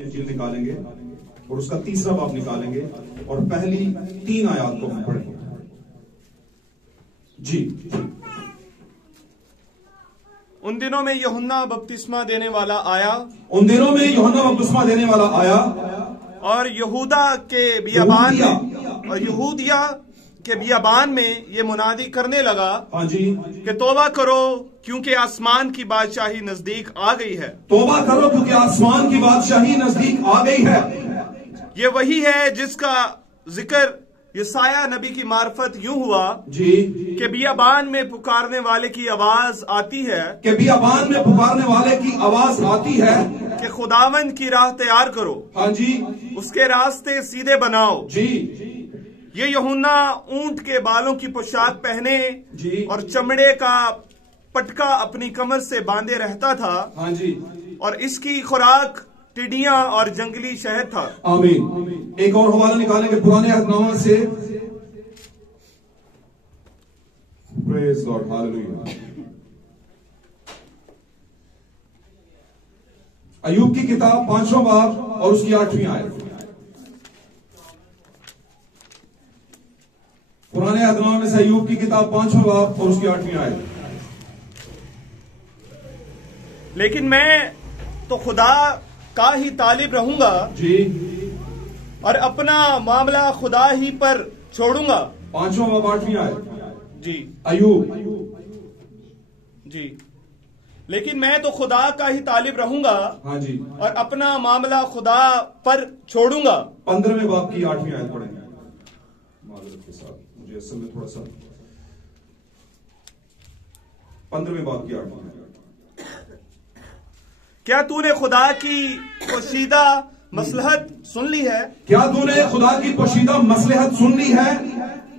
इंजील निकालेंगे और उसका तीसरा बाब निकालेंगे और पहली 3 आयात को हम पढ़ेंगे। जी। उन दिनों में यूहन्ना बपतिस्मा देने वाला आया। उन दिनों में यूहन्ना बपतिस्मा देने वाला आया और यहूदा के बियाबान में और यहूदिया के बियाबान में ये मुनादी करने लगा, हाँ जी, कि तौबा करो क्योंकि आसमान की बादशाही नजदीक आ गई है। तौबा करो क्योंकि आसमान की बादशाही नजदीक आ गई है। ये वही है जिसका जिक्र यसाया नबी की मार्फत यूं हुआ जी कि बियाबान में पुकारने वाले की आवाज आती है, कि बियाबान में पुकारने वाले की आवाज आती है कि खुदावंद की राह तैयार करो, हाँ जी, उसके रास्ते सीधे बनाओ। जी। ये यूहन्ना ऊंट के बालों की पोशाक पहने जी और चमड़े का पटका अपनी कमर से बांधे रहता था, हाँ जी, और इसकी खुराक टिड्डियां और जंगली शहद था। आमीन। एक और हवाला निकालेंगे पुराने अहदनामा से। Praise Lord, hallelujah. अय्यूब की किताब 5वां बाब और उसकी 8वीं आयत। पुराने अहदनामा में से अय्यूब की किताब 5वां बाब और उसकी 8वीं आयत। लेकिन मैं तो खुदा का ही तालिब रहूंगा जी, और अपना मामला खुदा ही पर छोड़ूंगा। 5वां बाब 8वीं आयत। जी अय्यूब जी। लेकिन मैं तो खुदा का ही तालिब रहूंगा, हाँ जी, और अपना मामला खुदा पर छोड़ूंगा। 15वें बाब की 8वीं आयत पढ़ेंगे माजरत के साथ, मुझे असल में थोड़ा सा 15वें बाब की 8वीं आयत। क्या तूने खुदा की पोशीदा मसलहत सुन ली है? क्या तूने खुदा की पोशीदा मसलहत सुन ली है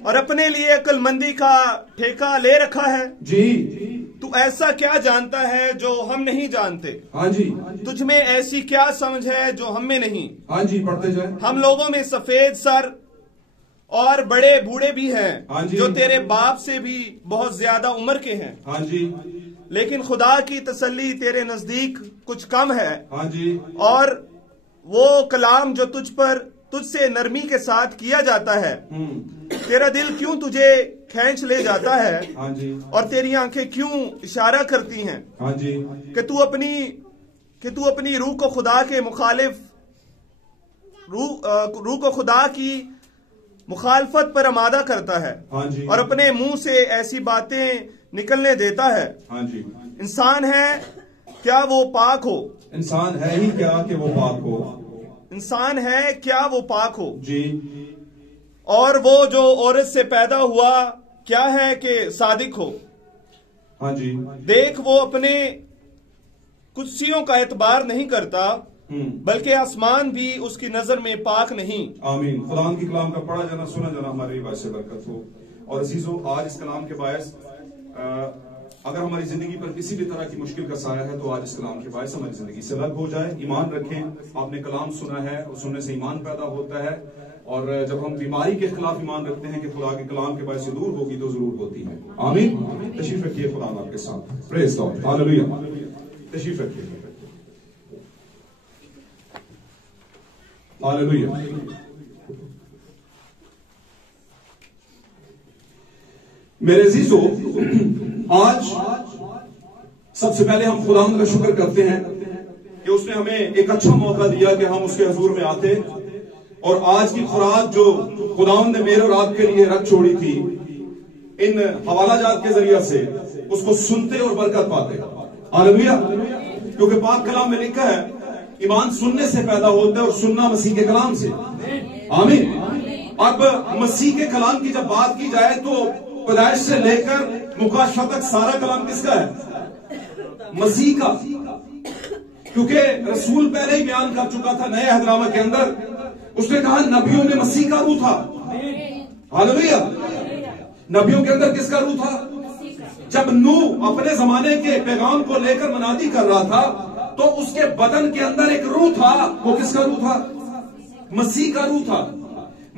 और अपने लिए अक्लमंदी का ठेका ले रखा है? जी। तू ऐसा क्या जानता है जो हम नहीं जानते? हाँ जी, तुझ में ऐसी क्या समझ है जो हम में नहीं? हाँ जी, पढ़ते जाए। हम लोगों में सफेद सर और बड़े बूढ़े भी हैं, हाँ जी, जो तेरे बाप से भी बहुत ज्यादा उम्र के हैं। हाँ जी, लेकिन खुदा की तसल्ली तेरे नजदीक कुछ कम है, हाँ जी, और वो कलाम जो तुझसे नरमी के साथ किया जाता है, तेरा दिल क्यों तुझे खींच ले जाता है, हाँ जी, और तेरी आंखें क्यों इशारा करती हैं हाँ जी, कि तू अपनी रूह को खुदा के मुखालिफ रूह को खुदा की मुखालफत पर आमादा करता है, हाँ जी, और अपने मुंह से ऐसी बातें निकलने देता है। हाँ जी। इंसान है क्या वो पाक हो? इंसान है ही क्या कि वो पाक हो? इंसान है क्या वो पाक हो? जी। और वो जो औरत से पैदा हुआ क्या है कि सादिक हो? हाँ जी। देख, वो अपने कुर्सियों का एतबार नहीं करता, बल्कि आसमान भी उसकी नजर में पाक नहीं। आमीन। खुदा की कलाम का पढ़ा जाना सुना जाना हमारे लिए बायस बरकत हो। और अजीजों, आज इस कलाम के बायस अगर हमारी जिंदगी पर किसी भी तरह की मुश्किल का साया है, तो आज इस कलाम के बायस हमारी जिंदगी से अलग हो जाए। ईमान रखें। आपने कलाम सुना है और सुनने से ईमान पैदा होता है, और जब हम बीमारी के खिलाफ ईमान रखते हैं कि खुदा के कलाम के बायस से दूर होगी, तो जरूर होती है। आमीन। तशरीफ रखिए, खुदा आपके साथ। Praise God, hallelujah. तशरीफ रखिए, हालेलुया। मेरे अजीजों, आज सबसे पहले हम खुदा का शुक्र करते हैं कि उसने हमें एक अच्छा मौका दिया कि हम उसके हुजूर में आते, और आज की खुराक जो खुदावंद ने मेरे और आपके लिए रख छोड़ी थी, इन हवाला जात के जरिए से उसको सुनते और बरकत पाते। हालेलुया। क्योंकि पाक कलाम में लिखा है, ईमान सुनने से पैदा होता है और सुनना मसीह के कलाम से। आमीन। अब मसीह के कलाम की जब बात की जाए, तो पैदाइश से लेकर मुकाशफा तक सारा कलाम किसका है? मसीह का। क्योंकि रसूल पहले ही बयान कर चुका था नए अहदनामा के अंदर, उसने कहा नबियों में मसीह का रूह था। हालेलुया। नबियों के अंदर किसका रूह था? जब नूह अपने जमाने के पैगाम को लेकर मनादी कर रहा था, तो उसके बदन के अंदर एक रूह था। वो किसका रूह था? मसीह का रूह था।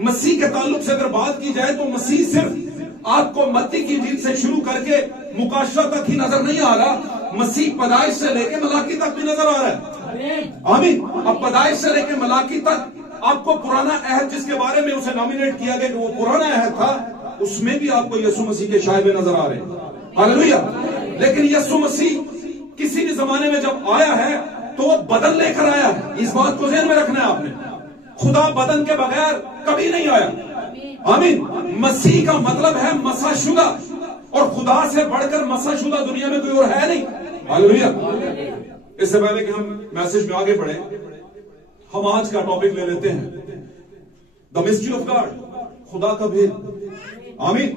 मसीह के ताल्लुक से अगर बात की जाए, तो मसीह सिर्फ आपको मत्ती की इंजील से शुरू करके मुकाशफा तक ही नजर नहीं आ रहा, मसीह पैदाइश से लेकर मलाकी तक भी नजर आ रहा है। आमीन। अब पैदाइश से लेकर मलाकी तक आपको पुराना अहद जिसके बारे में उसे नॉमिनेट किया गया कि वो पुराना अहद था, उसमें भी आपको यीशु मसीह के शायबे नजर आ रहे हैं। हालेलुया। लेकिन यीशु मसीह किसी भी जमाने में जब आया है तो वो बदन लेकर आया है। इस बात को ध्यान में रखना है आपने। खुदा बदन के बगैर कभी नहीं आया। आमीन। मसीह का मतलब है मसाशुदा, और खुदा से बढ़कर मसाशुदा दुनिया में कोई और है नहीं। हालेलुया। इससे पहले कि हम मैसेज में आगे बढ़े, हम आज का टॉपिक ले लेते हैं, द मिस्ट्री ऑफ गॉड, खुदा का भेद। आमीन।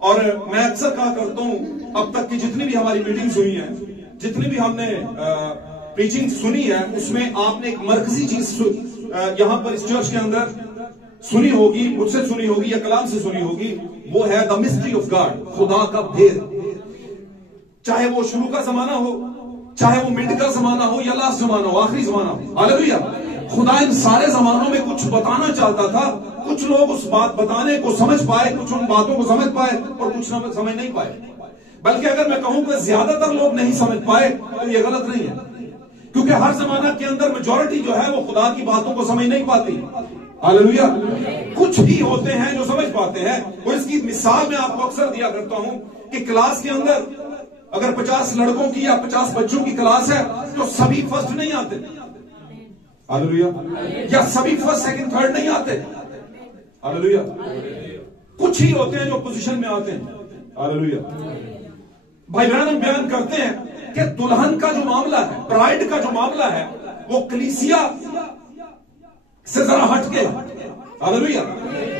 और मैं अक्सर कहा करता हूं, अब तक की जितनी भी हमारी मीटिंग्स हुई हैं, जितनी भी हमने प्रीचिंग सुनी है, उसमें आपने एक मरकजी चीज यहां पर इस चर्च के अंदर सुनी होगी, मुझसे सुनी होगी या कलाम से सुनी होगी, वो है द मिस्ट्री ऑफ गॉड, खुदा का भेद। चाहे वो शुरू का जमाना हो, चाहे वो मिड का जमाना हो या लास्ट जमाना हो, आखिरी जमाना हो। हालेलुया। खुदा इन सारे जमानों में कुछ बताना चाहता था। कुछ लोग उस बात बताने को समझ पाए, कुछ उन बातों को समझ पाए और कुछ समझ नहीं पाए। बल्कि अगर मैं कहूं कि ज्यादातर लोग नहीं समझ पाए तो ये गलत नहीं है, क्योंकि हर जमाना के अंदर मेजॉरिटी जो है वो खुदा की बातों को समझ नहीं पाती। हालेलुया। कुछ ही होते हैं जो समझ पाते हैं। और इसकी मिसाल मैं आपको अक्सर दिया करता हूं कि क्लास के अंदर अगर 50 लड़कों की या 50 बच्चों की क्लास है तो सभी फर्स्ट नहीं आते। हालेलुया। या सभी फर्स्ट सेकंड थर्ड नहीं आते। हालेलुया। कुछ ही होते हैं जो पोजीशन में आते हैं। हालेलुया। भाई बहन बयान करते हैं कि दुल्हन का जो मामला है, ब्राइड का जो मामला है, वो कलीसिया से जरा हटके। हालेलुया।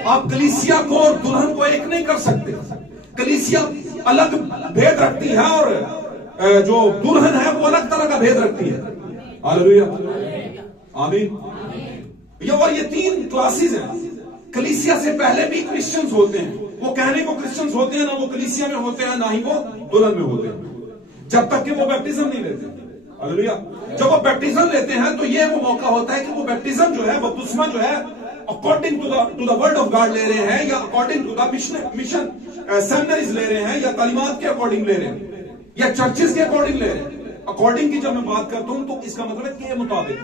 आप कलीसिया को और दुल्हन को एक नहीं कर सकते। कलीसिया अलग भेद रखती है और जो दुल्हन है वो अलग तरह का भेद रखती है। हालेलुया। आमीन। और ये 3 क्लासेस हैं। कलीसिया से पहले भी क्रिश्चियंस होते हैं, वो कहने को क्रिश्चियंस होते हैं, ना वो कलीसिया में होते हैं, ना ही वो दुल्हन में होते हैं, जब तक कि वो बैप्टिज्म नहीं लेते। हालेलुया। जब वो बैप्टिज्म लेते हैं तो ये वो मौका होता है कि वो बैप्टिज्म जो है, बपतिस्मा जो है, according to the word of God ले रहे हैं, या according to the mission seminaries ले रहे हैं, या तालीमात के अकॉर्डिंग ले रहे हैं, या चर्चेस के अकॉर्डिंग ले रहे हैं। अकॉर्डिंग की जब मैं बात करता हूं तो इसका मतलब है के मुताबिक,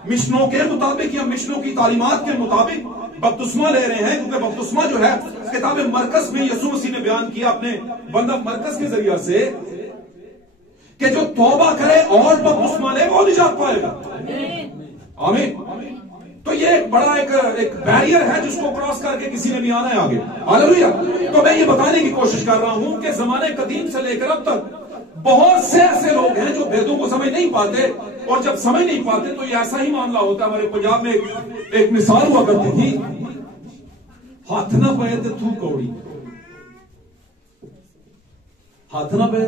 मिशनों के मुताबिक या मिशनों की तालीमात के मुताबिक बपतिस्मा ले रहे हैं। क्योंकि बपतिस्मा जो है किताब मरकस में यीशु मसीह ने बयान किया अपने बंदा मरकस के जरिए से कि जो तौबा करे और बपतिस्मा ले वो निजात पाएगा। आमीन। तो ये एक बड़ा एक बैरियर है जिसको क्रॉस करके किसी ने भी आना है आगे। हालेलुया। तो मैं ये बताने की कोशिश कर रहा हूं कि जमाने कदीम से लेकर अब तक बहुत से ऐसे लोग हैं जो भेदों को समझ नहीं पाते, और जब समझ नहीं पाते तो ये ऐसा ही मामला होता है। हमारे पंजाब में एक मिसाल हुआ करती थी, हाथ ना पाए तो तू कौड़ी, हाथ ना पाए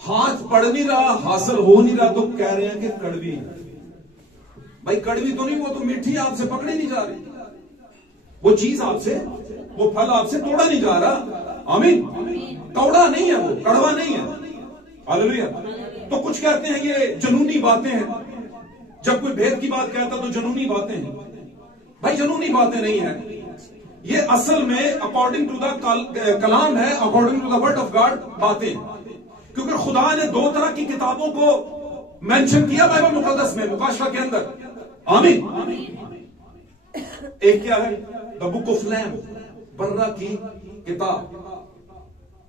हाथ पड़ नहीं रहा, हासिल हो नहीं रहा, तो कह रहे हैं कि कड़वी। भाई कड़वी तो नहीं, वो तो मीठी आपसे पकड़ी नहीं जा रही, वो चीज आपसे, वो फल आपसे तोड़ा नहीं जा रहा। आमीन। कौड़ा नहीं है, वो कड़वा नहीं है। हालेलुया। तो कुछ कहते हैं ये जुनूनी बातें हैं, जब कोई भेद की बात कहता तो जुनूनी बातें हैं। भाई जुनूनी बातें नहीं है, ये असल में अकॉर्डिंग टू द कलाम है, according to the word of God बातें। क्योंकि खुदा ने 2 तरह की किताबों को मेंशन किया बाइबल मुकद्दस में, मुकाशवा के अंदर। आमीन। एक क्या है, द बुक ऑफ लैम, बर्रा की किताब,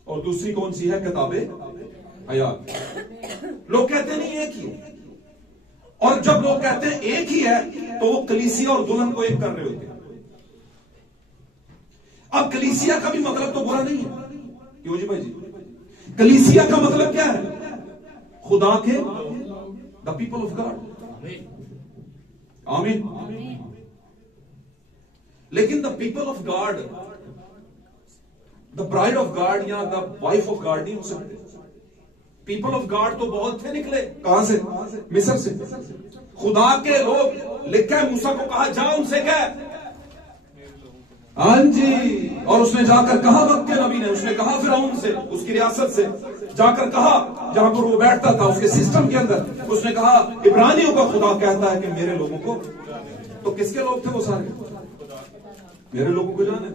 और दूसरी कौन सी है, किताबे हयात। लोग कहते नहीं एक ही, और जब लोग कहते हैं एक ही है तो वो कलीसिया और दुल्हन को एक कर रहे होते हैं। अब कलीसिया का भी मतलब तो बुरा नहीं है, क्यों जी भाई जी? कलीसिया का मतलब क्या है? खुदा के, द पीपल ऑफ गॉड। आमीन। लेकिन the people of God, the bride of God या द वाइफ ऑफ गॉड नहीं हो सकते। पीपल ऑफ गॉड तो बहुत थे निकले, कहां से? मिस्र से। खुदा के लोग, लिखा है मूसा को कहा जा उनसे कह, हाँ जी, और उसने जाकर कहा, वक्त के नबी ने उसने कहा फिरौन से, उसकी रियासत से जाकर कहा, जहां पर वो बैठता था उसके सिस्टम के अंदर, उसने कहा इब्रानियों का खुदा कहता है कि मेरे लोगों को, तो किसके लोग थे वो सारे? मेरे लोगों को जाने।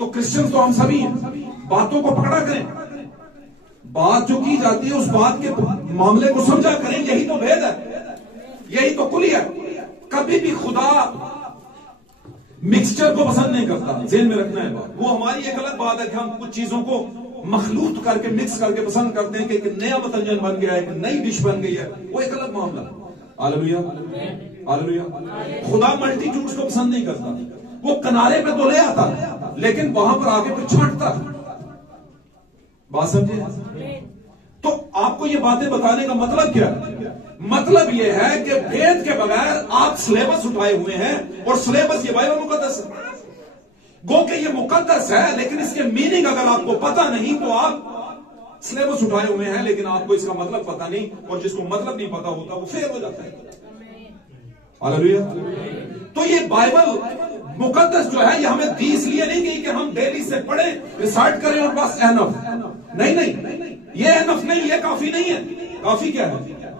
तो क्रिश्चियन तो हम सभी हैं, बातों को पकड़ा करें, बात जो की जाती है उस बात के मामले को समझा करें, यही तो भेद है, यही तो कुली है। कभी भी खुदा मिक्सचर को पसंद नहीं करता, ज़हन में रखना है बात। वो हमारी एक अलग बात है कि हम कुछ चीजों को मखलूत करके मिक्स करके पसंद करते हैं कि एक नया मतंजन बन गया है, एक नई डिश बन गई है, वो एक अलग मामला है। Hallelujah, hallelujah. खुदा मल्टीट्यूड्स को पसंद नहीं करता, वो किनारे पे तो ले आता लेकिन वहां पर आगे फिर छांटता। बात समझे? तो आपको ये बातें बताने का मतलब क्या है? मतलब ये है कि भेद के बगैर आप सिलेबस उठाए हुए हैं, और सिलेबस ये बाइबल मुकद्दस है। गो के ये मुकद्दस है, लेकिन इसके मीनिंग अगर आपको पता नहीं तो आप सिलेबस उठाए हुए हैं लेकिन आपको इसका मतलब पता नहीं, और जिसको मतलब नहीं पता होता वो फेल हो जाता है। हालेलुया। तो ये बाइबल मुकद्दस जो है ये हमें दी इसलिए नहीं गई कि हम डेली से पढ़े, रिसाइट करें और बस एनफ। नहीं नहीं, ये एनफ नहीं, ये काफी नहीं है। काफी क्या है?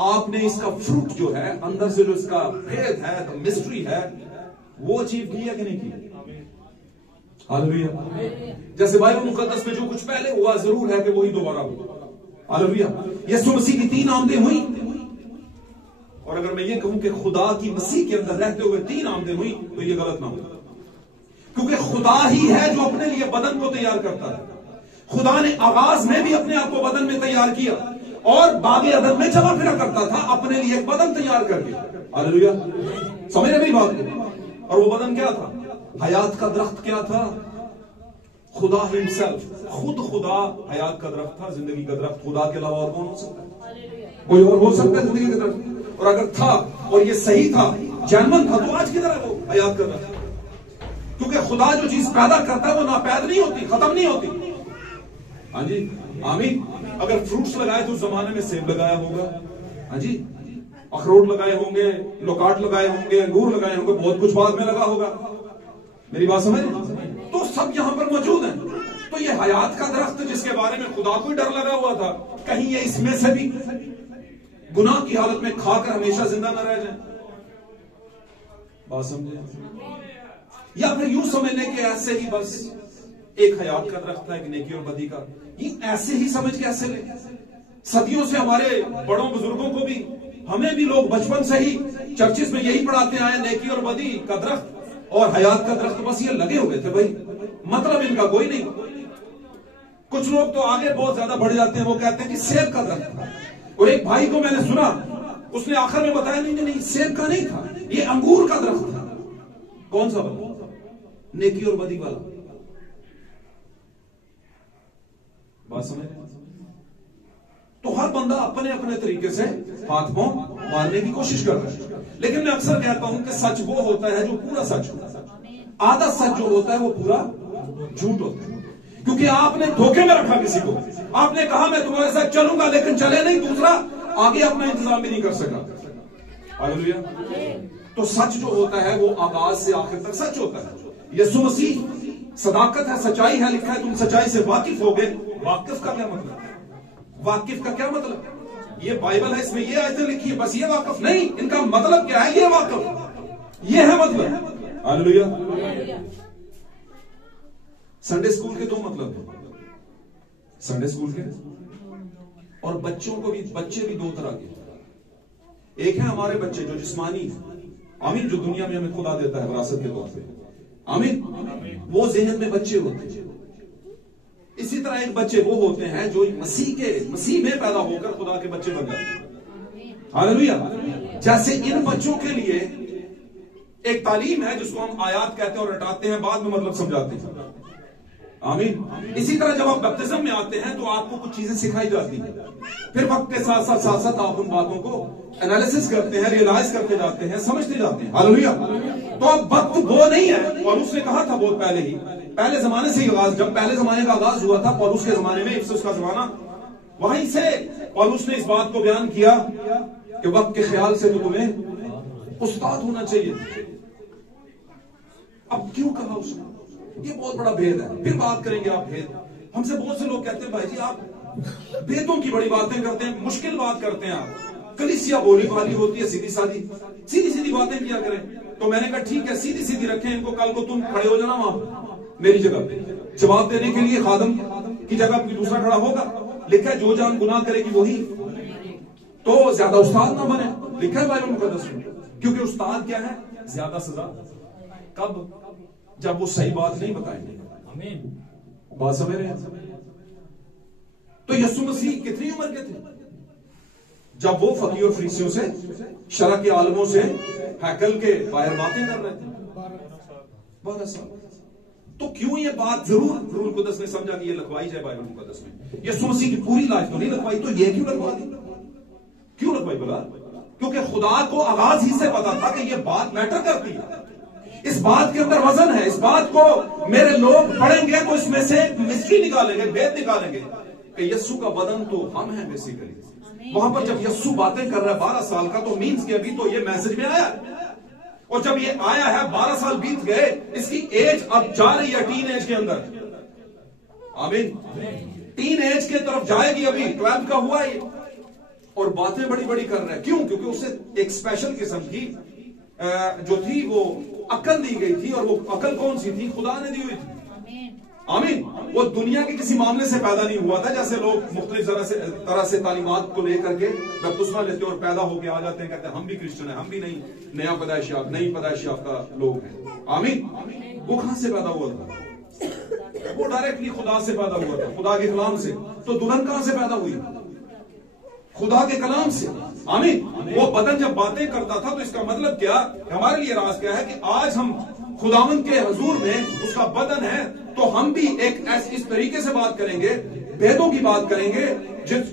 आपने इसका फ्रूट जो है अंदर से, जो इसका भेद है, तो मिस्ट्री है, वो अचीव किया कि नहीं किया? हालेलुया। जैसे बाइबल मुकद्दस में जो कुछ पहले हुआ जरूर है कि वही दोबारा हुआ। हालेलुया। यीशु मसीह की 3 आमदें हुई, और अगर मैं ये कहूं कि खुदा की मसीह के अंदर रहते हुए 3 आमदें हुई तो ये गलत ना हो, क्योंकि खुदा ही है जो अपने लिए बदन को तैयार करता है। खुदा ने आगाज में भी अपने आप को बदन में तैयार किया, और बागे अदन में चला फिरा करता था अपने लिए एक बदन तैयार करके। हालेलुया। समझ रहे मेरी बात को? और वो बदन क्या था? हयात का दरख्त क्या था? खुदा हिमसेल्फ, खुद खुदा हयात का दरख्त था, जिंदगी का दरख्त। खुदा के अलावा और कौन हो सकता है? कोई और हो सकता है जिंदगी का दरख्त? और अगर था और ये सही था, जैनवन था, तो आज की तरह वो हयात का दरख्त। क्योंकि खुदा जो चीज पैदा करता है वो नापैद नहीं होती, खत्म नहीं होती। हाँ जी, आमीन। अगर फ्रूट्स लगाए तो उस जमाने में सेब लगाया होगा, हाँ जी, अखरोट लगाए होंगे, लोकाट लगाए होंगे, अंगूर लगाए होंगे, बहुत कुछ बाद में लगा होगा। मेरी बात समझ? तो सब यहां पर मौजूद है। तो ये हयात का दरख्त जिसके बारे में खुदा को ही डर लगा हुआ था, कहीं ये इसमें से भी गुनाह की हालत में खाकर हमेशा जिंदा न रह जाए। बात समझे? या फिर यूं समझ लें कि ऐसे ही बस एक हयात का दरख्त था, एक नेकी और बदी का, ये ऐसे ही समझ के ऐसे ले। सदियों से हमारे बड़ों बुजुर्गों को भी, हमें भी लोग बचपन से ही चर्चिस में यही पढ़ाते आए, नेकी और बदी का दरख्त और हयात का दरख्त, बस ये लगे हुए थे भाई, मतलब इनका कोई नहीं। कुछ लोग तो आगे बहुत ज्यादा बढ़ जाते हैं, वो कहते हैं कि सेब का दरख्त था। और एक भाई को मैंने सुना, उसने आखिर में बताया नहीं नहीं, सेब का नहीं था, ये अंगूर का दरख्त था। कौन सा वाला? नेकी और बदी वाला। बात समझ? तो हर बंदा अपने अपने तरीके से हाथ पांव मारने की कोशिश कर रहा है, लेकिन मैं अक्सर कहता हूं कि सच वो होता है जो पूरा सच होता है। आधा सच जो होता है वो पूरा झूठ होता है, क्योंकि आपने धोखे में रखा किसी को। आपने कहा मैं तुम्हारे साथ चलूंगा, लेकिन चले नहीं, दूसरा आगे अपना इंतजाम भी नहीं कर सका। हालेलुया। तो सच जो होता है वो आगाज से आखिर तक सच होता है। यीशु मसीह सदाकत है, सच्चाई है, लिखा है तुम सच्चाई से वाकिफ हो गए। वाकिफ का क्या मतलब? वाकिफ का क्या मतलब? ये बाइबल है, इसमें ये आयतें लिखी है, बस ये वाकिफ नहीं, इनका मतलब क्या है? ये वाकिफ, ये है मतलब। हालेलुया। संडे स्कूल के 2 मतलब है, संडे स्कूल के, और बच्चों को भी, बच्चे भी 2 तरह के। एक है हमारे बच्चे जो जिस्मानी, आमीन, जो दुनिया में हमें खुदा देता है विरासत के तौर पे, आमीन, वो ज़हन में बच्चे होते हैं। इसी तरह एक बच्चे वो होते हैं जो मसीह में पैदा होकर खुदा के बच्चे बन जाते हैं। हालेलुया। जैसे इन बच्चों के लिए एक तालीम है जिसको हम आयात कहते हैं और रटाते हैं, बाद में मतलब समझाते हैं। आमीन। इसी तरह जब आप बपतिस्म में आते हैं तो आपको कुछ चीजें सिखाई जाती हैं, फिर वक्त के साथ साथ आप उन बातों को एनालिसिस करते हैं, रियलाइज करते जाते हैं, समझते जाते हैं। हालेलुया। तो अब वक्त वो नहीं है, और उसने कहा था बहुत पहले ही, पहले जमाने से ही आगाज, जब पहले जमाने का आगाज हुआ था पौलुस के जमाने में, इफ्सुस का जमाना, वहीं से पौलुस ने इस बात को बयान किया कि वक्त के ख्याल से तो तुम्हें उस्ताद होना चाहिए। अब क्यों कहा उसने? ये बहुत बड़ा भेद है, फिर बात करेंगे आप भेद। हमसे बहुत से लोग कहते हैं भाई जी आप भेदों की बड़ी बातें करते हैं, मुश्किल बात करते हैं आप। कलीसिया बोली वाली होती है, सीधी सीधी बातें किया करें। तो मैंने कहा ठीक है, सीधी सीधी रखें इनको, कल को तुम खड़े हो जाना वहां मेरी जगह, जवाब देने के लिए खादम की जगह कोई दूसरा खड़ा होगा, लिखा है जो जान गुनाह करेगी वही, तो ज्यादा उस्ताद ना बने, लिखा है बाइबल मुकद्दस में। क्योंकि उस्ताद क्या है? ज्यादा सजा। कब? जब वो सही बात नहीं बताएंगे। बात समझ रहे हैं? तो यीशु मसीह कितनी उम्र के थे जब वो फकीर और फरीसियों से, शरअ के आलमों से हैकल के बाहर बातें कर रहे थे? 12 साल। तो क्यों ये बात जरूर रूल कुदस ने समझा कि ये लिखवाई जाए बाइबल मुकद्दस में? यीशु मसीह की पूरी लाइफ तो नहीं लिखवाई, तो ये क्यों लिखवा दी? क्यों लिखवाई बोला? क्योंकि खुदा को आगाज ही से पता था कि ये बात मैटर करती है, इस बात के अंदर वजन है, इस बात को मेरे लोग पढ़ेंगे तो इसमें से मिस्ट्री निकालेंगे, भेद निकालेंगे कि यीशु का बदन तो हम हैं बेसिकली। वहां पर जब यीशु बातें कर रहा है 12 साल का, तो मीन्स कि अभी तो ये मैसेज में आया, और जब ये आया है 12 साल बीत गए, इसकी एज अब जा रही है टीन एज के अंदर। आमीन। टीन एज के तरफ जाएगी, अभी 12 का हुआ ये, और बातें बड़ी बड़ी कर रहा है। क्यों? क्योंकि उसे एक स्पेशल किस्म की जो थी वो अकल दी गई थी, और वो अकल कौन सी थी? खुदा ने दी हुई थी। आमीन। वो दुनिया के किसी मामले से पैदा नहीं हुआ था, जैसे लोग मुख्तलिफ तरह से तालीमात को लेकर के बपतिस्मा लेते और पैदा होकर आ जाते हैं, कहते हैं हम भी क्रिश्चियन हैं, हम भी नहीं नया पैदाइश याफ्ता, नई पैदाइश याफ्ता लोग हैं। आमीन। वो कहां से पैदा हुआ था? वो डायरेक्टली खुदा से पैदा हुआ था, खुदा के कलाम से। तो दुल्हन कहां से पैदा हुई? खुदा के कलाम से। आमीन। वो बदन जब बातें करता था, तो इसका मतलब क्या? हमारे लिए राज क्या है कि आज हम खुदावंद के हुजूर में उसका बदन है, तो हम भी एक इस तरीके से बात करेंगे, भेदों की बात करेंगे,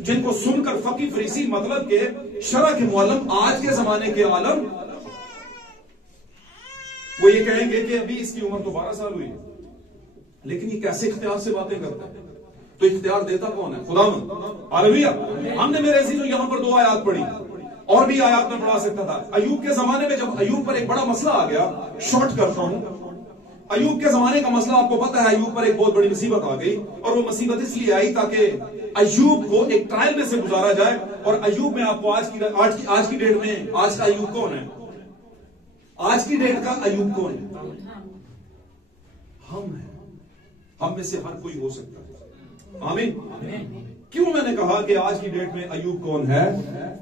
जिनको सुनकर फकी फरीसी, मतलब के शरअ के मुअल्लिम, आज के जमाने के आलम, वो ये कहेंगे कि अभी इसकी उम्र तो 12 साल हुई है, लेकिन ये कैसे इख्तियार से बातें करता है? तो इख्तियार देता कौन है? खुदावंद। हालेलुया। हमने मेरे अजीजों यहां पर 2 आयात पढ़ी, और भी आयात में पढ़ा सकता था। अयूब के जमाने में जब अयूब पर एक बड़ा मसला आ गया, शॉर्ट करता हूं, अयूब के जमाने का मसला आपको पता है, अयूब पर एक बहुत बड़ी मुसीबत आ गई, और वो मुसीबत इसलिए आई ताकि अयूब को एक ट्रायल में से गुजारा जाए। और अयूब में आपको आज की डेट में आज का अयूब कौन है? आज की डेट का अयूब कौन है? हम हैं। हम में से हर कोई हो सकता है। आमीन। क्यों मैंने कहा कि आज की डेट में अयूब कौन है?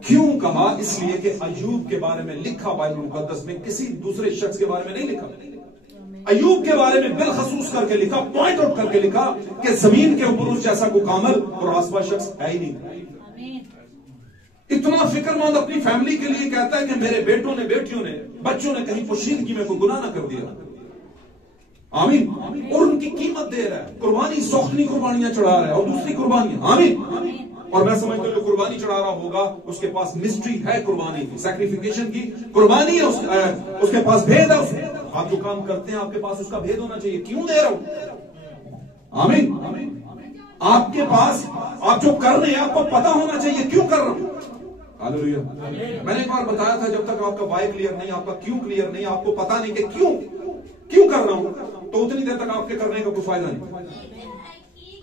क्यों कहा? इसलिए कि अयूब के बारे में लिखा बाइबल मुकद्दस में किसी दूसरे शख्स के बारे में नहीं लिखा। अयूब के बारे में बिलखसूस करके लिखा, पॉइंट आउट करके लिखा कि जमीन के ऊपर उस जैसा कोई कामल और आसपास शख्स है ही नहीं। इतना फिक्रमंद अपनी फैमिली के लिए कहता है कि मेरे बेटों ने, बेटियों ने, बच्चों ने कहीं पोशीदगी में कोई गुनाह ना कर दिया। आमीन। और उनकी कीमत दे रहा है, कुर्बानी, सौखनी कुर्बानियां चढ़ा रहा है, और दूसरी कुर्बानियां। आमीन। और मैं समझता हूं जो कुर्बानी चढ़ा रहा होगा उसके पास मिस्ट्री है कुर्बानी की, सैक्रिफिकेशन की कुर्बानी है, उसके पास भेद है। आप जो काम करते हैं आपके पास उसका भेद होना चाहिए, क्यों दे रहा हूं। आमीन। आपके पास आप जो कर रहे हैं आपको पता होना चाहिए क्यों कर रहा हूं। हालेलुया। मैंने एक बार बताया था, जब तक आपका वाई क्लियर नहीं, आपका क्यों क्लियर नहीं, आपको पता नहीं कि क्यों कर रहा हूं, तो उतनी देर तक आपके करने का कोई फायदा नहीं।